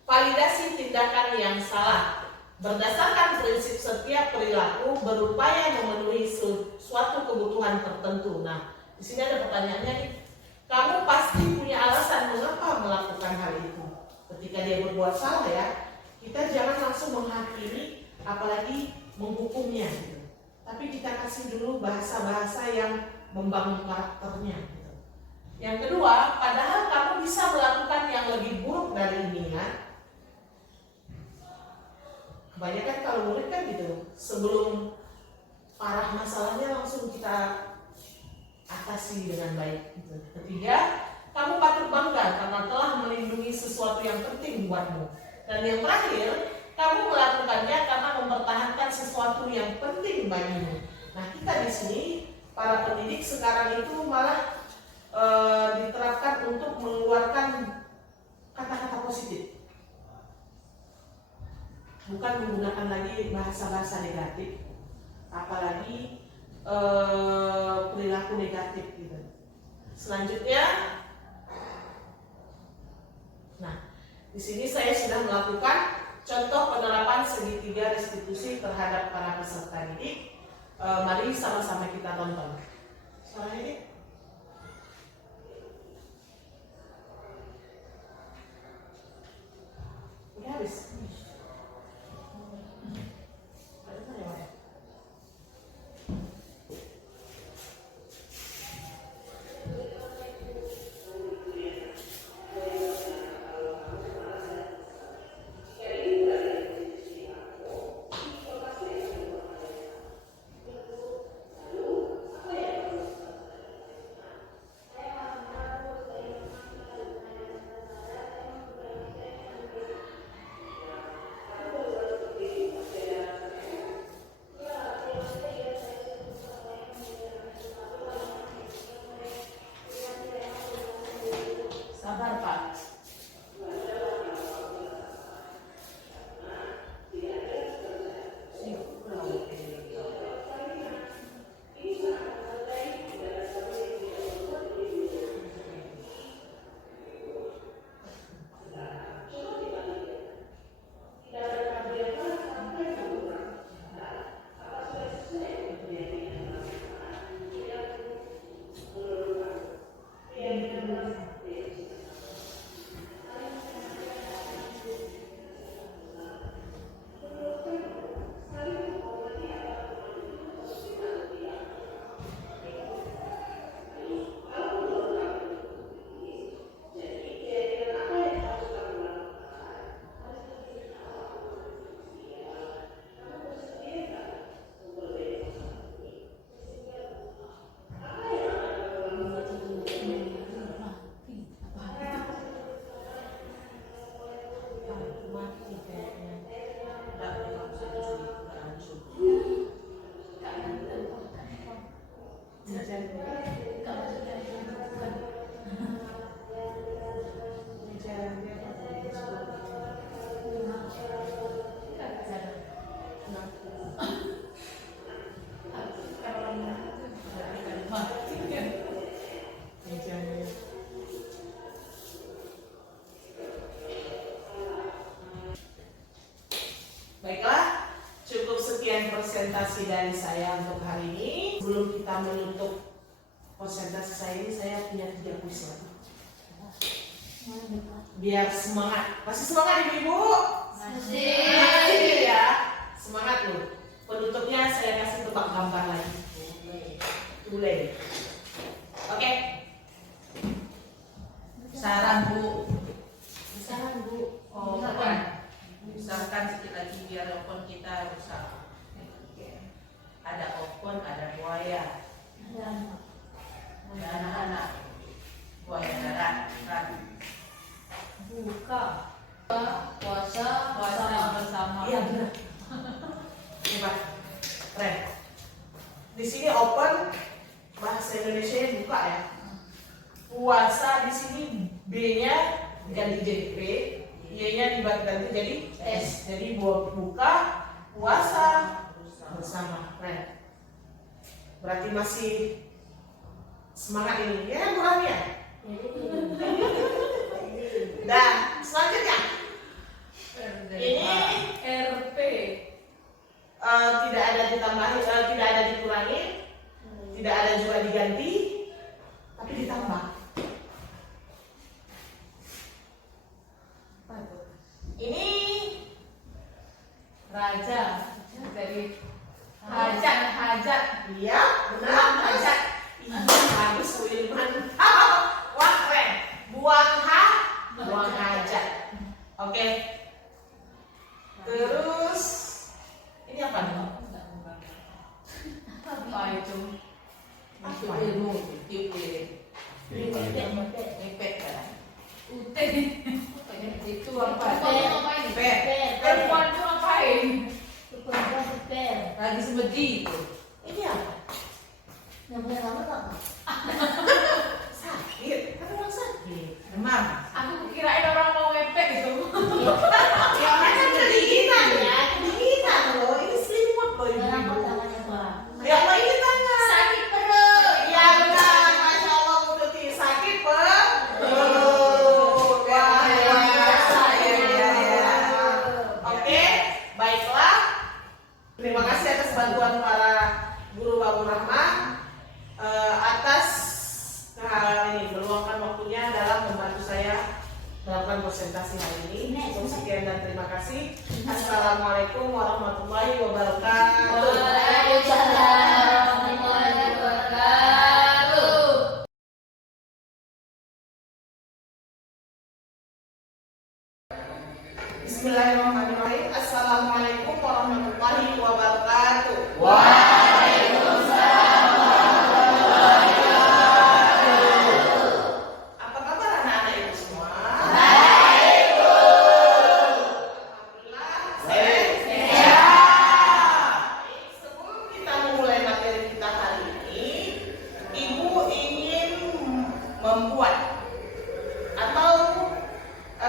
validasi tindakan yang salah. Berdasarkan prinsip setiap perilaku berupaya memenuhi suatu kebutuhan tertentu. Nah, di sini ada pertanyaannya nih. Kamu pasti punya alasan mengapa melakukan hal itu. Ketika dia berbuat salah ya, kita jangan langsung menghakimi, apalagi menghukumnya gitu. Tapi kita kasih dulu bahasa-bahasa yang membangun karakternya gitu. Yang kedua, padahal kamu bisa melakukan yang lebih buruk dari ini ya. Kebanyakan kalau murid kan gitu, sebelum parah masalahnya langsung kita atasi dengan baik. Gitu. Ketiga, kamu patut bangga karena telah melindungi sesuatu yang penting buatmu. Dan yang terakhir, kamu melakukannya karena mempertahankan sesuatu yang penting bagimu. Nah, kita di sini para pendidik sekarang itu malah diterapkan untuk mengeluarkan kata-kata positif. Bukan menggunakan lagi bahasa-bahasa negatif, apalagi perilaku negatif gitu. Selanjutnya, nah di sini saya sudah melakukan contoh penerapan segitiga restitusi terhadap para peserta didik. Mari sama-sama kita tonton. Suara ini. Udah habis. menutup konsentrasi saya ini, saya punya 3 kuis lagi. Biar semangat. Masih semangat ibu-ibu? Masih ya. Semangat loh. Penutupnya saya kasih tebak gambar lagi. Mulai. Oke. Saran Bu. Saran Bu. Oh, kan. Misalkan sedikit lagi biar open kita rusak. Ada open, ada buaya. Ada anak-anak. Buaya darat kan. Buka. Puasa bersama. Iya benar. Hebat. Keren. Di sini open, bahasa Indonesia buka ya. Puasa di sini B-nya diganti jadi P, Y-nya diganti jadi S. Jadi buka, puasa bersama. Keren. Berarti masih semangat ini. Ya kurang ya. Dan selanjutnya ini RP. tidak ada ditambahi, tidak ada dikurangi, tidak ada juga diganti, tapi ditambah. Ini Raja. Jadi hajat. dia benar hajat. Iya bagus Bu Ilman. Wah keren. Buang hajat. Oke. Terus ini apa nih? Apa itu? Masuk ilmu, tiup lilin. Mepet kan. UT. Itu apa? Ngapain? Pet. Perempuan itu ngapain? Lagi semedi itu. Ini apa? Sakit. Kan orang sakit. Demam. Aku kirain orang mau ngepek gitu. Ya kan kedinginan ya, kedinginan loh. Ini selimut loh ibu. Ya Allah ini tangan. Sakit perut. Ya benar, Masya Allah Bu Tuti. Sakit perut. Wah, luar biasa. Ya. Oke, baiklah. Terima kasih atas bantuan para guru Babu Rahma atas ini meluangkan waktunya dalam membantu saya melakukan presentasi hari ini. Sekian dan terima kasih. Assalamualaikum warahmatullahi wabarakatuh. Waalaikumsalam warahmatullahi wabarakatuh. Bismillahirrahmanirrahim. Assalamualaikum warahmatullahi wabarakatuh. Apa kabar anak-anak ibu semua? Baik, Bu. Alhamdulillah, sehat. Sebelum kita memulai materi kita hari ini, Ibu ingin membuat atau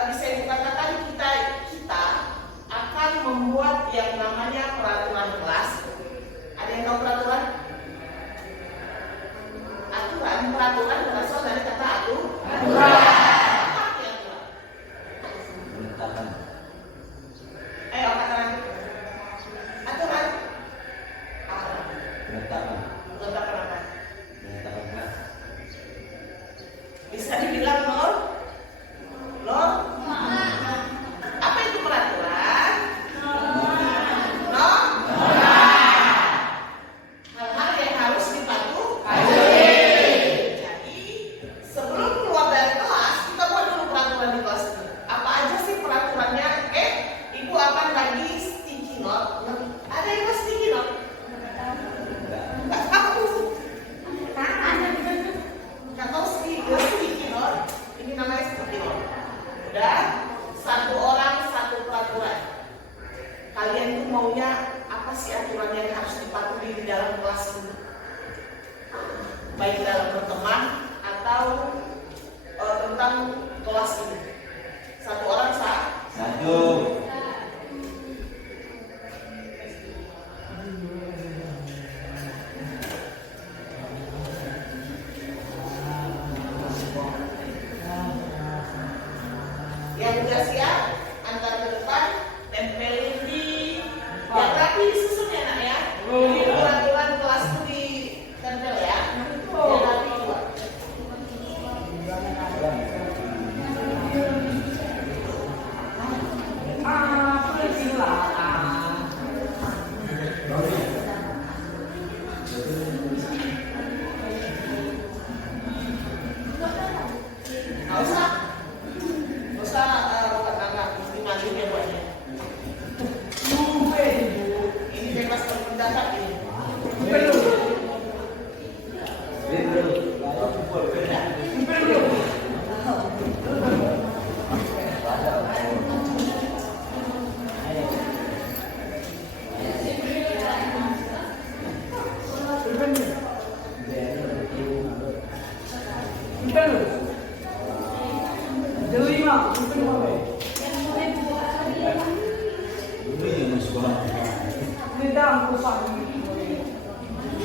bisa Ibu katakan kita akan membuat yang namanya peraturan kelas. Ada yang tahu peraturan? Peraturan berasal dari kata aturan. Ayo katakan. Aturan. Letakkan apa? Bisa dibilang Lor? Apa itu peraturan? Hal-hal yang harus dipatuhi. Jadi sebelum keluar dari kelas kita buat dulu peraturan di kelas ini. Apa aja sih peraturannya? Ibu akan bagi sticky note. Ada yang mau sticky note? Nggak tahu. Nggak tahu sticky note. Ini namanya sticky note. Dan satu orang satu peraturan. Kalian tuh maunya apa sih aturan yang harus dipatuhi di dalam kelas ini? Baik dalam berteman atau tentang kelas ini. Satu orang Satu. yang udah siap antar ke depan tempelin di yang rapi disusun ya nak ya. Di peraturan kelas itu ditempel ya.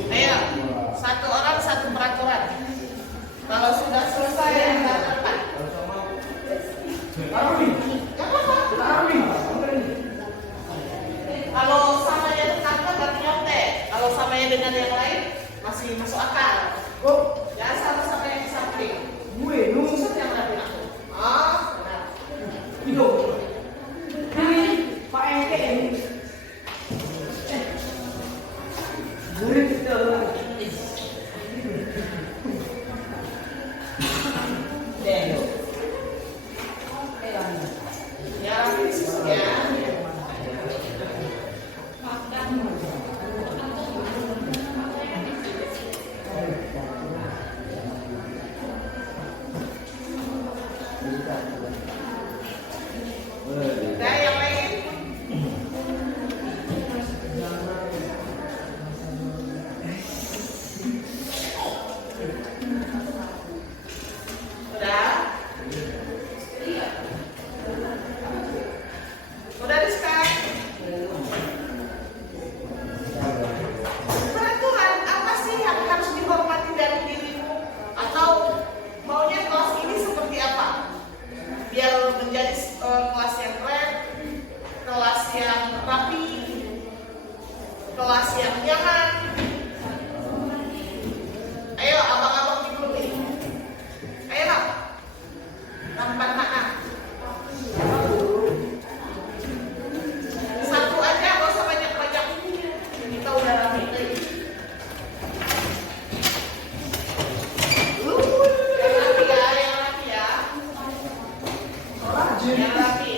Ayo, satu orang satu peraturan. Kalau sudah selesai yang depan. Kalau samanya tetangga berarti nyontek. Kalau samanya dengan yang lain masih masuk akal. Ya sama-sama yang di samping. Susah yang rapi aku. Ah, benar. Ya rapi ya. Udah yang lain? Udah? Udah di-scan? Peraturan apa sih yang harus dihormati dari dirimu? Atau maunya kelas ini seperti apa? Biar menjadi kelas yang keren, kelas yang rapi, kelas yang nyaman. Ayo abang-abang di dulu nih. Ayo bang, tampan mana? Satu aja, gak usah banyak-banyak. Kita udah rapi nih. Yang rapi ya, yang rapi ya. Yang rapi.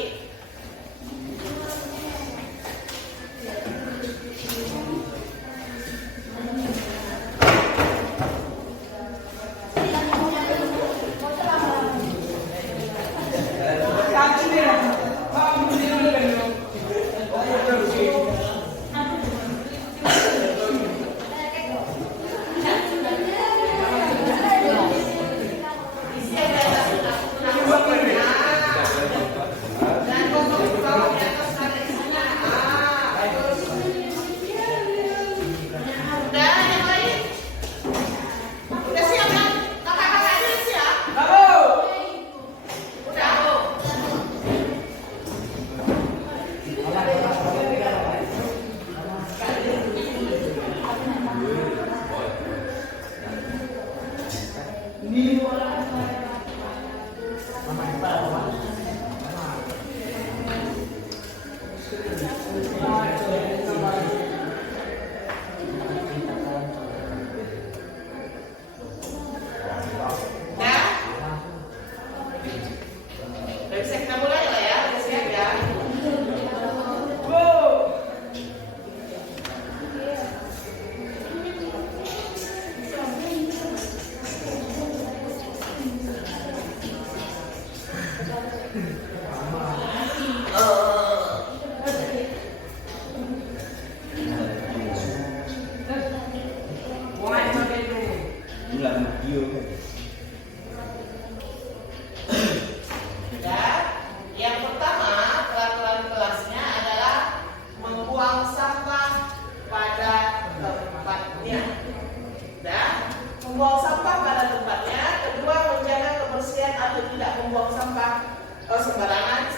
membuang sampah pada tempatnya. Kedua, menjaga kebersihan atau tidak membuang sampah sembarangan.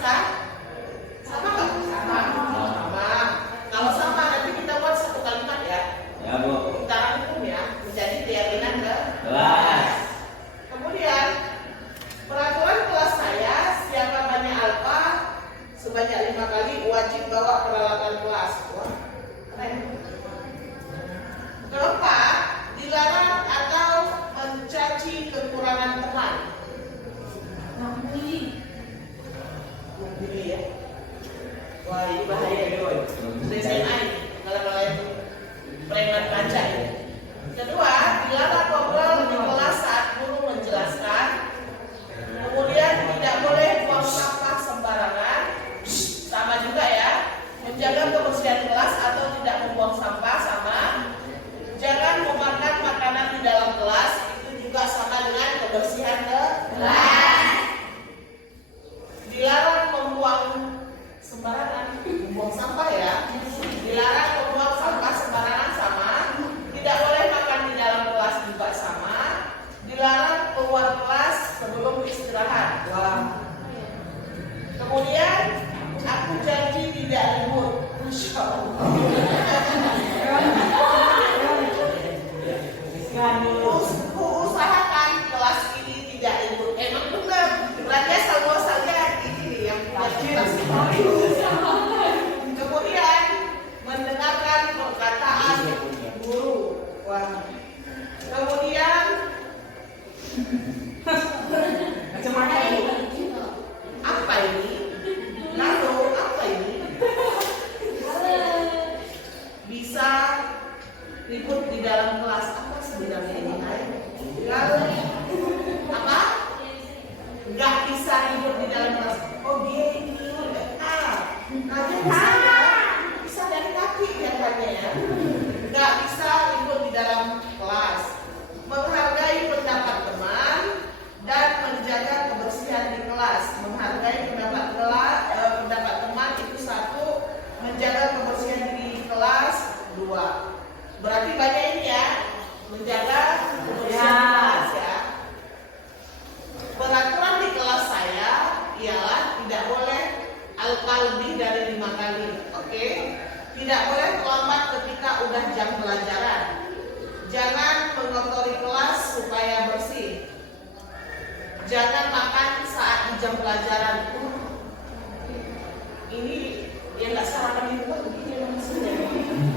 Sama nggak? Sama. Kalau sama nanti kita buat satu kalimat ya. Ya Bu. Putaran hukum ya, menjadi keyakinan kelas. sebelum istirahat. Wah. Kemudian aku janji tidak libur. Masya Allah. Usahakan kelas ini tidak libur. Emang benar. Berarti sama saja ini yang punya kemudian mendengarkan perkataan guru. Wah. Kemudian macam mana ini? Apa ini? Lalu apa ini? Bisa ribut di dalam kelas. Apa sebenarnya ini? Lalu apa? Nggak bisa ribut di dalam kelas. Oh dia ini bisa dari kaki biasanya ya. Nggak bisa ribut di dalam kelas. Menghargai pendapat teman dan menjaga kebersihan di kelas. Menghargai pendapat teman itu satu, menjaga kebersihan di kelas dua. Berarti banyak ini ya, menjaga kebersihan di kelas ya. Peraturan di kelas saya ialah tidak boleh lebih dari 5 kali, oke? Tidak boleh terlambat ketika udah jam pelajaran. Jangan mengotori kelas supaya bersih. Jangan makan saat di jam pelajaran. Ini yang nggak sarapan di rumah begini maksudnya.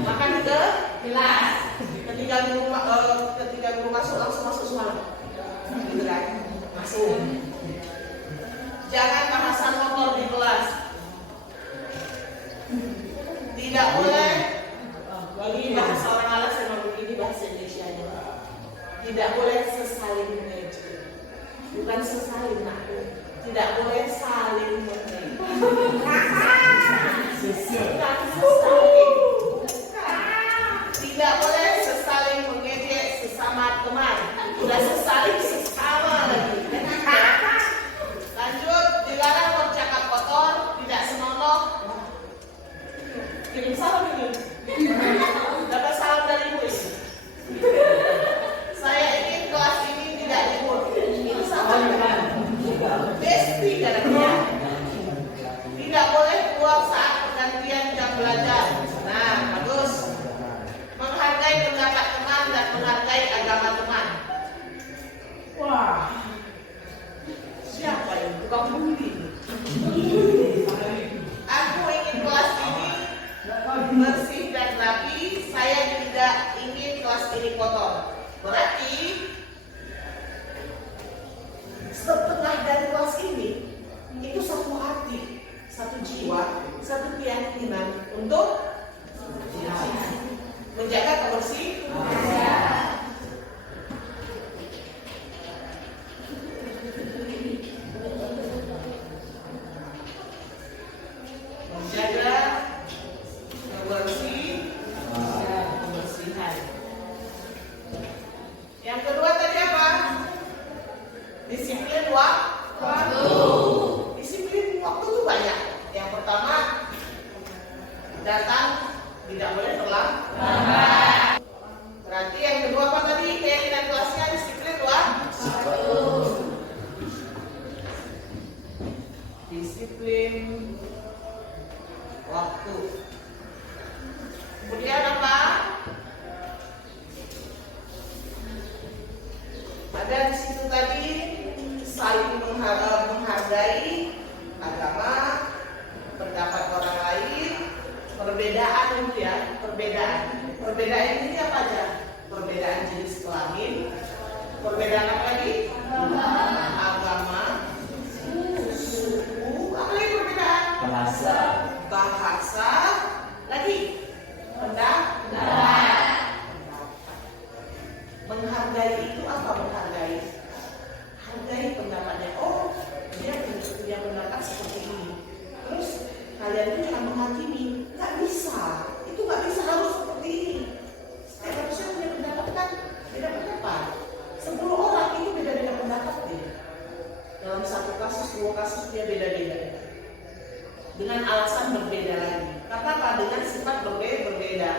Makan di kelas. Ketika guru masuk langsung masuk semalam. Gitu kan? Masuk. Jangan bahasan motor di kelas. Tidak boleh. Ini bahasa orang Arab sama begini bahasa Indonesia nya. Tidak boleh sesaling mengejek. Bukan sesaling aku. Tidak boleh saling mengejek. Tidak boleh sesaling mengejek sesama teman. Sudah sesaling sesama lagi. Lanjut, dilarang bercakap kotor, tidak senonoh. Kirim salam ini. Dapat salam dari ibu ini. Saya ingin kelas ini tidak libur. Ini salam. Besti katanya. Tidak boleh keluar saat pergantian jam belajar. Nah, bagus. Menghargai pendapat teman dan menghargai agama teman. Wah. Siapa ini? Tukang budi. Aku ingin kelas ini bersih dan rapi. Saya tidak ingin kelas ini kotor. Berarti setengah dari kelas ini itu satu hati, satu jiwa, satu keyakinan untuk menjaga kebersihan. Menjaga kebersihan. Yang kedua tadi apa? Disiplin waktu. Disiplin waktu itu banyak. Yang pertama, datang tidak boleh terlambat. Berarti yang kedua apa tadi? Keyakinan kelasnya disiplin waktu. Disiplin waktu. Kemudian apa? Ada di situ tadi saling menghargai agama, pendapat orang lain, perbedaan itu ya, perbedaan ini apa aja? Perbedaan jenis kelamin, perbedaan apa lagi? Agama, suku, apa lagi perbedaan? Bahasa, lagi pendapat. Menghargai itu apa menghargai? Hargai pendapatnya. Oh, dia punya pendapat seperti ini. Terus kalian itu jangan menghakimi. Nggak bisa. Itu nggak bisa, harus seperti ini. Setiap manusia punya pendapat kan? Beda pendapat. 10 orang itu beda-beda pendapat deh. Dalam satu kasus, 2 kasus dia beda-beda. Dengan alasan berbeda lagi. Karena apa? Dengan sifat berbeda.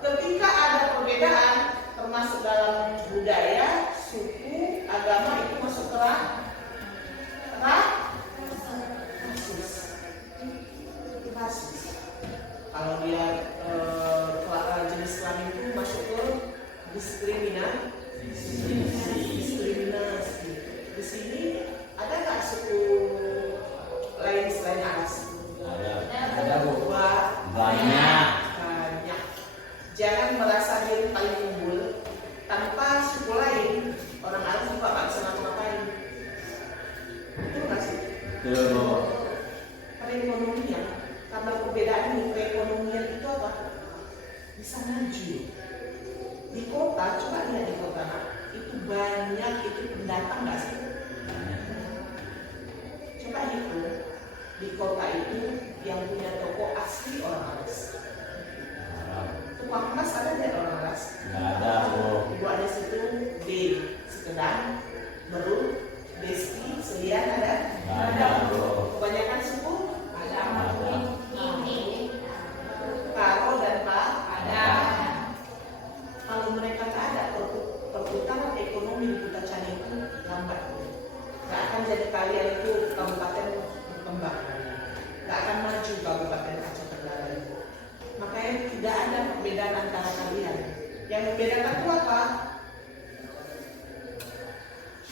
Ketika ada perbedaan, termasuk dalam budaya, suku, agama itu masuk ke bisa maju. Di kota, coba lihat di kota, itu banyak itu pendatang nggak sih? Coba hitung di kota itu yang punya toko asli orang Aras. Tukang emas ada nggak orang Aras? Nggak ada, Bu. Ibu ada situ D Sekedang, Beru, Desti, Selian ada? Nggak ada, Bu. Kebanyakan suku Nggak ada. Karo dan Pak Ada. Kalau mereka nggak ada, perputaran ekonomi di Kota Cani itu lambat. Nggak akan jadi kalian itu kabupaten berkembang. Nggak akan maju kabupaten Aceh Tenggara itu. Makanya tidak ada perbedaan antara kalian. Yang membedakan itu apa?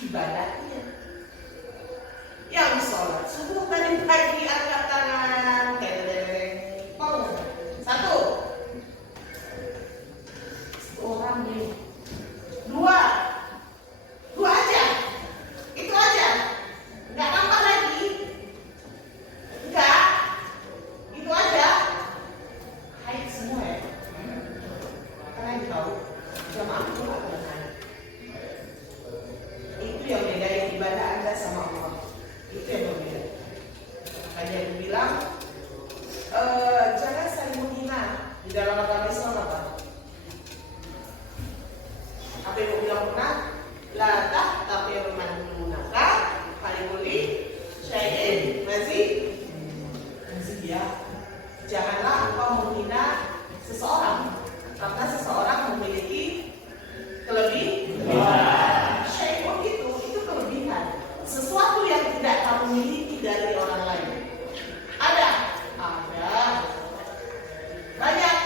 Ibadahnya. Yang sholat subuh tadi pagi angkat tangan, tereng, pong. Satu orang nih. Dua aja, itu aja, nggak nambah lagi, nggak, itu aja, haid semua ya. Kalian tahu jamaah itu apa namanya? Itu yang bedain ibadah Anda sama Allah. Itu yang berbeda. Makanya dia bilang jangan saling menghina di dalam agama Islam apa? Apa yang mau bilang pernah? La tahtaqiranna falyuli syai'in masih ya. Janganlah engkau menghina seseorang karena seseorang memiliki kelebihan. Syai'un itu kelebihan. Sesuatu yang tidak kamu miliki dari orang lain. Ada. Banyak.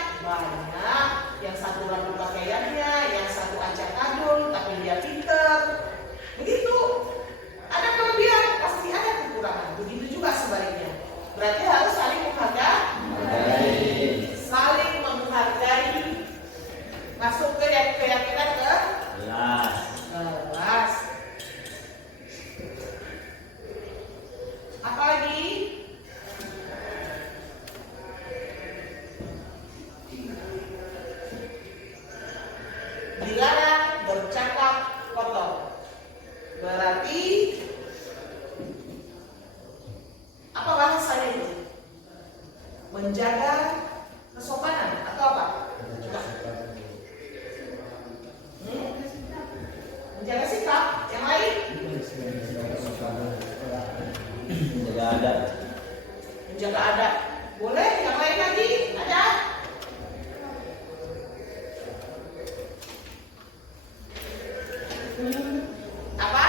Yang satu rapi pakaiannya, yang satu acak adul, tapi dia pinter. Begitu. Ada kelebihan, pasti ada kekurangan. Begitu juga sebaliknya. Berarti harus saling menghargai. Saling menghargai. Masuk ke keyakinan kelas. Apalagi? Dilarang bercakap kotor. Berarti apa bahasanya itu? Menjaga kesopanan atau apa? Menjaga sikap. Yang lain? Nggak ada. Menjaga adat. Boleh? Yang lain lagi? Ada? Apa?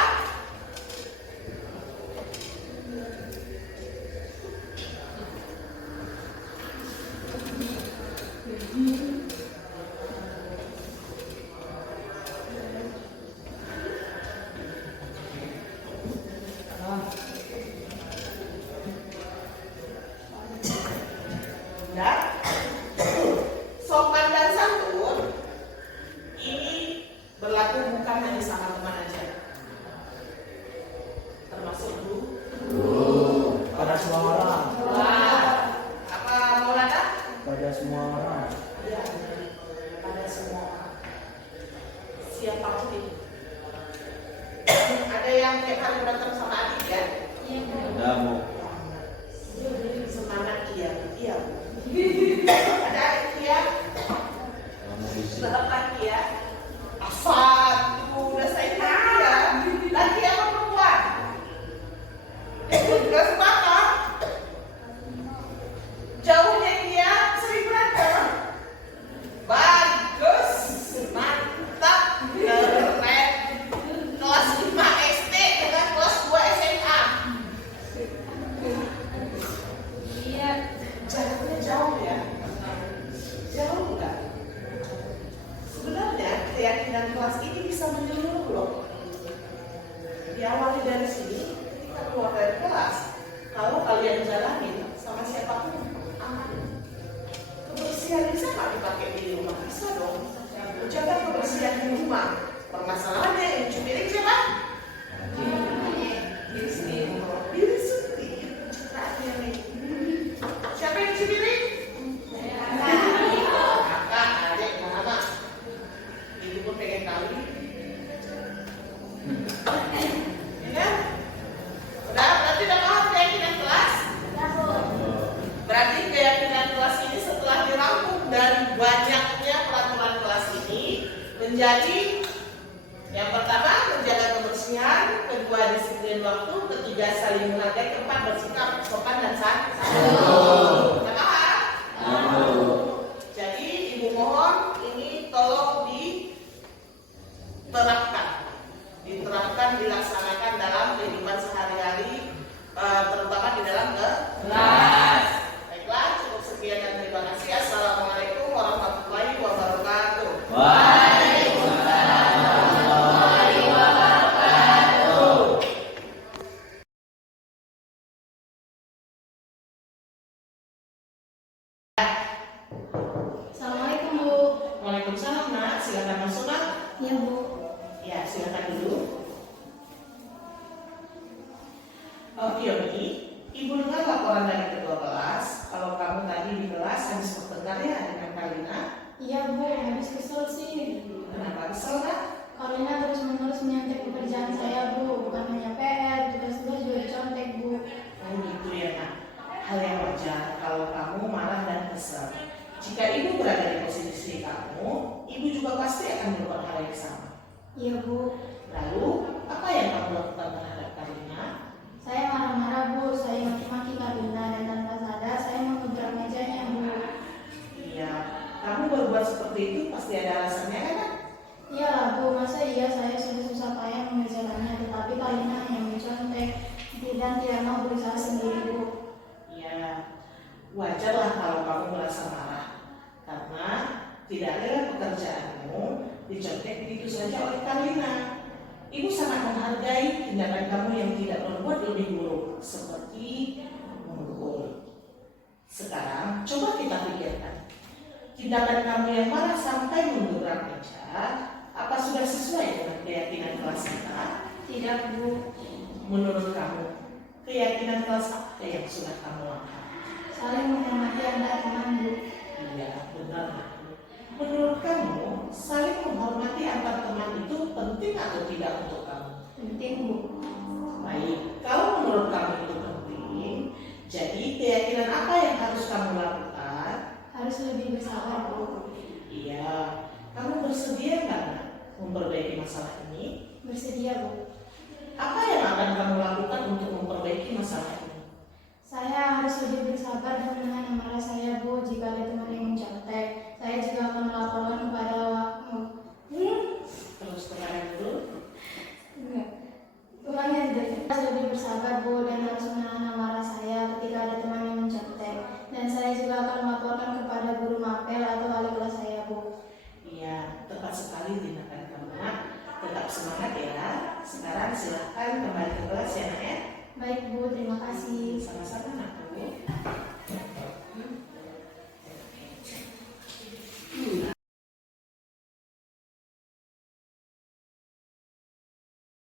Ya. Sopan dan santun ini berlaku bukan hanya sama teman aja, termasuk guru. Pada semua orang. Apa Maulana? Pada semua orang. Ya, pada semua orang. Siapapun itu. Ada yang tiap hari berantem sama adik ya? Ada, Bu. Semangat dia, iya. Ada adik dia, Kamu di sini. selepas dia. Afan, udah saya dia. Laki apa perempuan? Gak sepakat. Jauhnya dia sering berantem. Bagus, mantap, keren. Kelas 5 SD dengan kelas 2 SMA. Iya. Jaraknya jauh ya. Jauh enggak? Sebenarnya keyakinan kelas ini bisa menyeluruh loh. Diawali dari sini, ketika keluar dari kelas, kalau kalian jalanin sama siapapun aman. Kebersihan bisa nggak dipakai di rumah? Bisa dong. Jaga kebersihan di rumah. Permasalahannya yang cuci piring siapa? Diri sendiri. Diri sendiri. Pencitraannya nih. Siapa yang cuci piring? Kakak, kedua disiplin waktu, ketiga saling menghargai, keempat bersikap sopan dan santun. Jadi ibu mohon ini tolong diterapkan, dilaksanakan dalam kehidupan sehari-hari, terutama di dalam kelas. Baiklah, cukup sekian dan terima kasih. Assalamualaikum warahmatullahi wabarakatuh. Assalamualaikum Bu. Waalaikumsalam nak, silakan masuk nak. Ya Bu. Ya, silakan dulu. Oke, Ibu dengar laporan dari ketua kelas. Kalau kamu tadi di kelas habis bertengkar ya dengan Kalina. Iya Bu, habis kesel sih. Kenapa kesel kan? Karena terus-menerus menyontek pekerjaan saya Bu, bukan hanya PR, tugas-tugas juga dicontek Bu. Oh gitu ya nak. Hal yang wajar kalau kamu marah dan kesel. Jika ibu berada di posisi kamu, ibu juga pasti akan melakukan hal yang sama. Iya Bu. Lalu, apa yang kamu lakukan terhadap Kalina? Saya marah-marah Bu, saya maki-maki Karina dan tanpa sadar saya mengebrak mejanya Bu. Iya, kamu berbuat seperti itu pasti ada alasannya kan? Iya lah Bu, masa iya saya sudah susah payah mengerjakannya, tetapi Karina yang mencontek dan tidak mau berusaha sendiri Bu. Iya, wajarlah kalau kamu merasa marah karena tidak rela pekerjaanmu dicontek begitu saja oleh Kalina. Ibu sangat menghargai tindakan kamu yang tidak berbuat lebih buruk seperti memukul. Sekarang coba kita pikirkan, tindakan kamu yang marah sampai menggebrak meja, apa sudah sesuai dengan keyakinan kelas kita? Tidak Bu. Menurut kamu, keyakinan kelas apa yang sudah kamu lakukan? Saling menghormati antar teman Bu. Iya, benar. Menurut kamu, saling menghormati antar teman itu penting atau tidak untuk kamu? Penting Bu. Baik, kalau menurut kamu itu penting, jadi keyakinan apa yang harus kamu lakukan? Harus lebih bersabar Bu. Iya, kamu bersedia nggak memperbaiki masalah ini? Bersedia Bu. Apa yang akan kamu lakukan untuk memperbaiki masalah ini? Saya harus lebih bersabar dan menahan amarah saya Bu. Jika ada teman yang mencontek, saya juga akan melaporkan kepada Terus kemarin dulu. Ulangnya harus lebih bersabar Bu dan harus menahan amarah saya ketika ada teman yang mencontek. Dan saya juga akan melaporkan kepada guru mapel atau wali kelas saya Bu. Iya, tepat sekali tindakan kamu nak. Tetap semangat ya. Sekarang silahkan kembali ke kelas ya nak ya. Baik Bu, terima kasih. Sama-sama nak.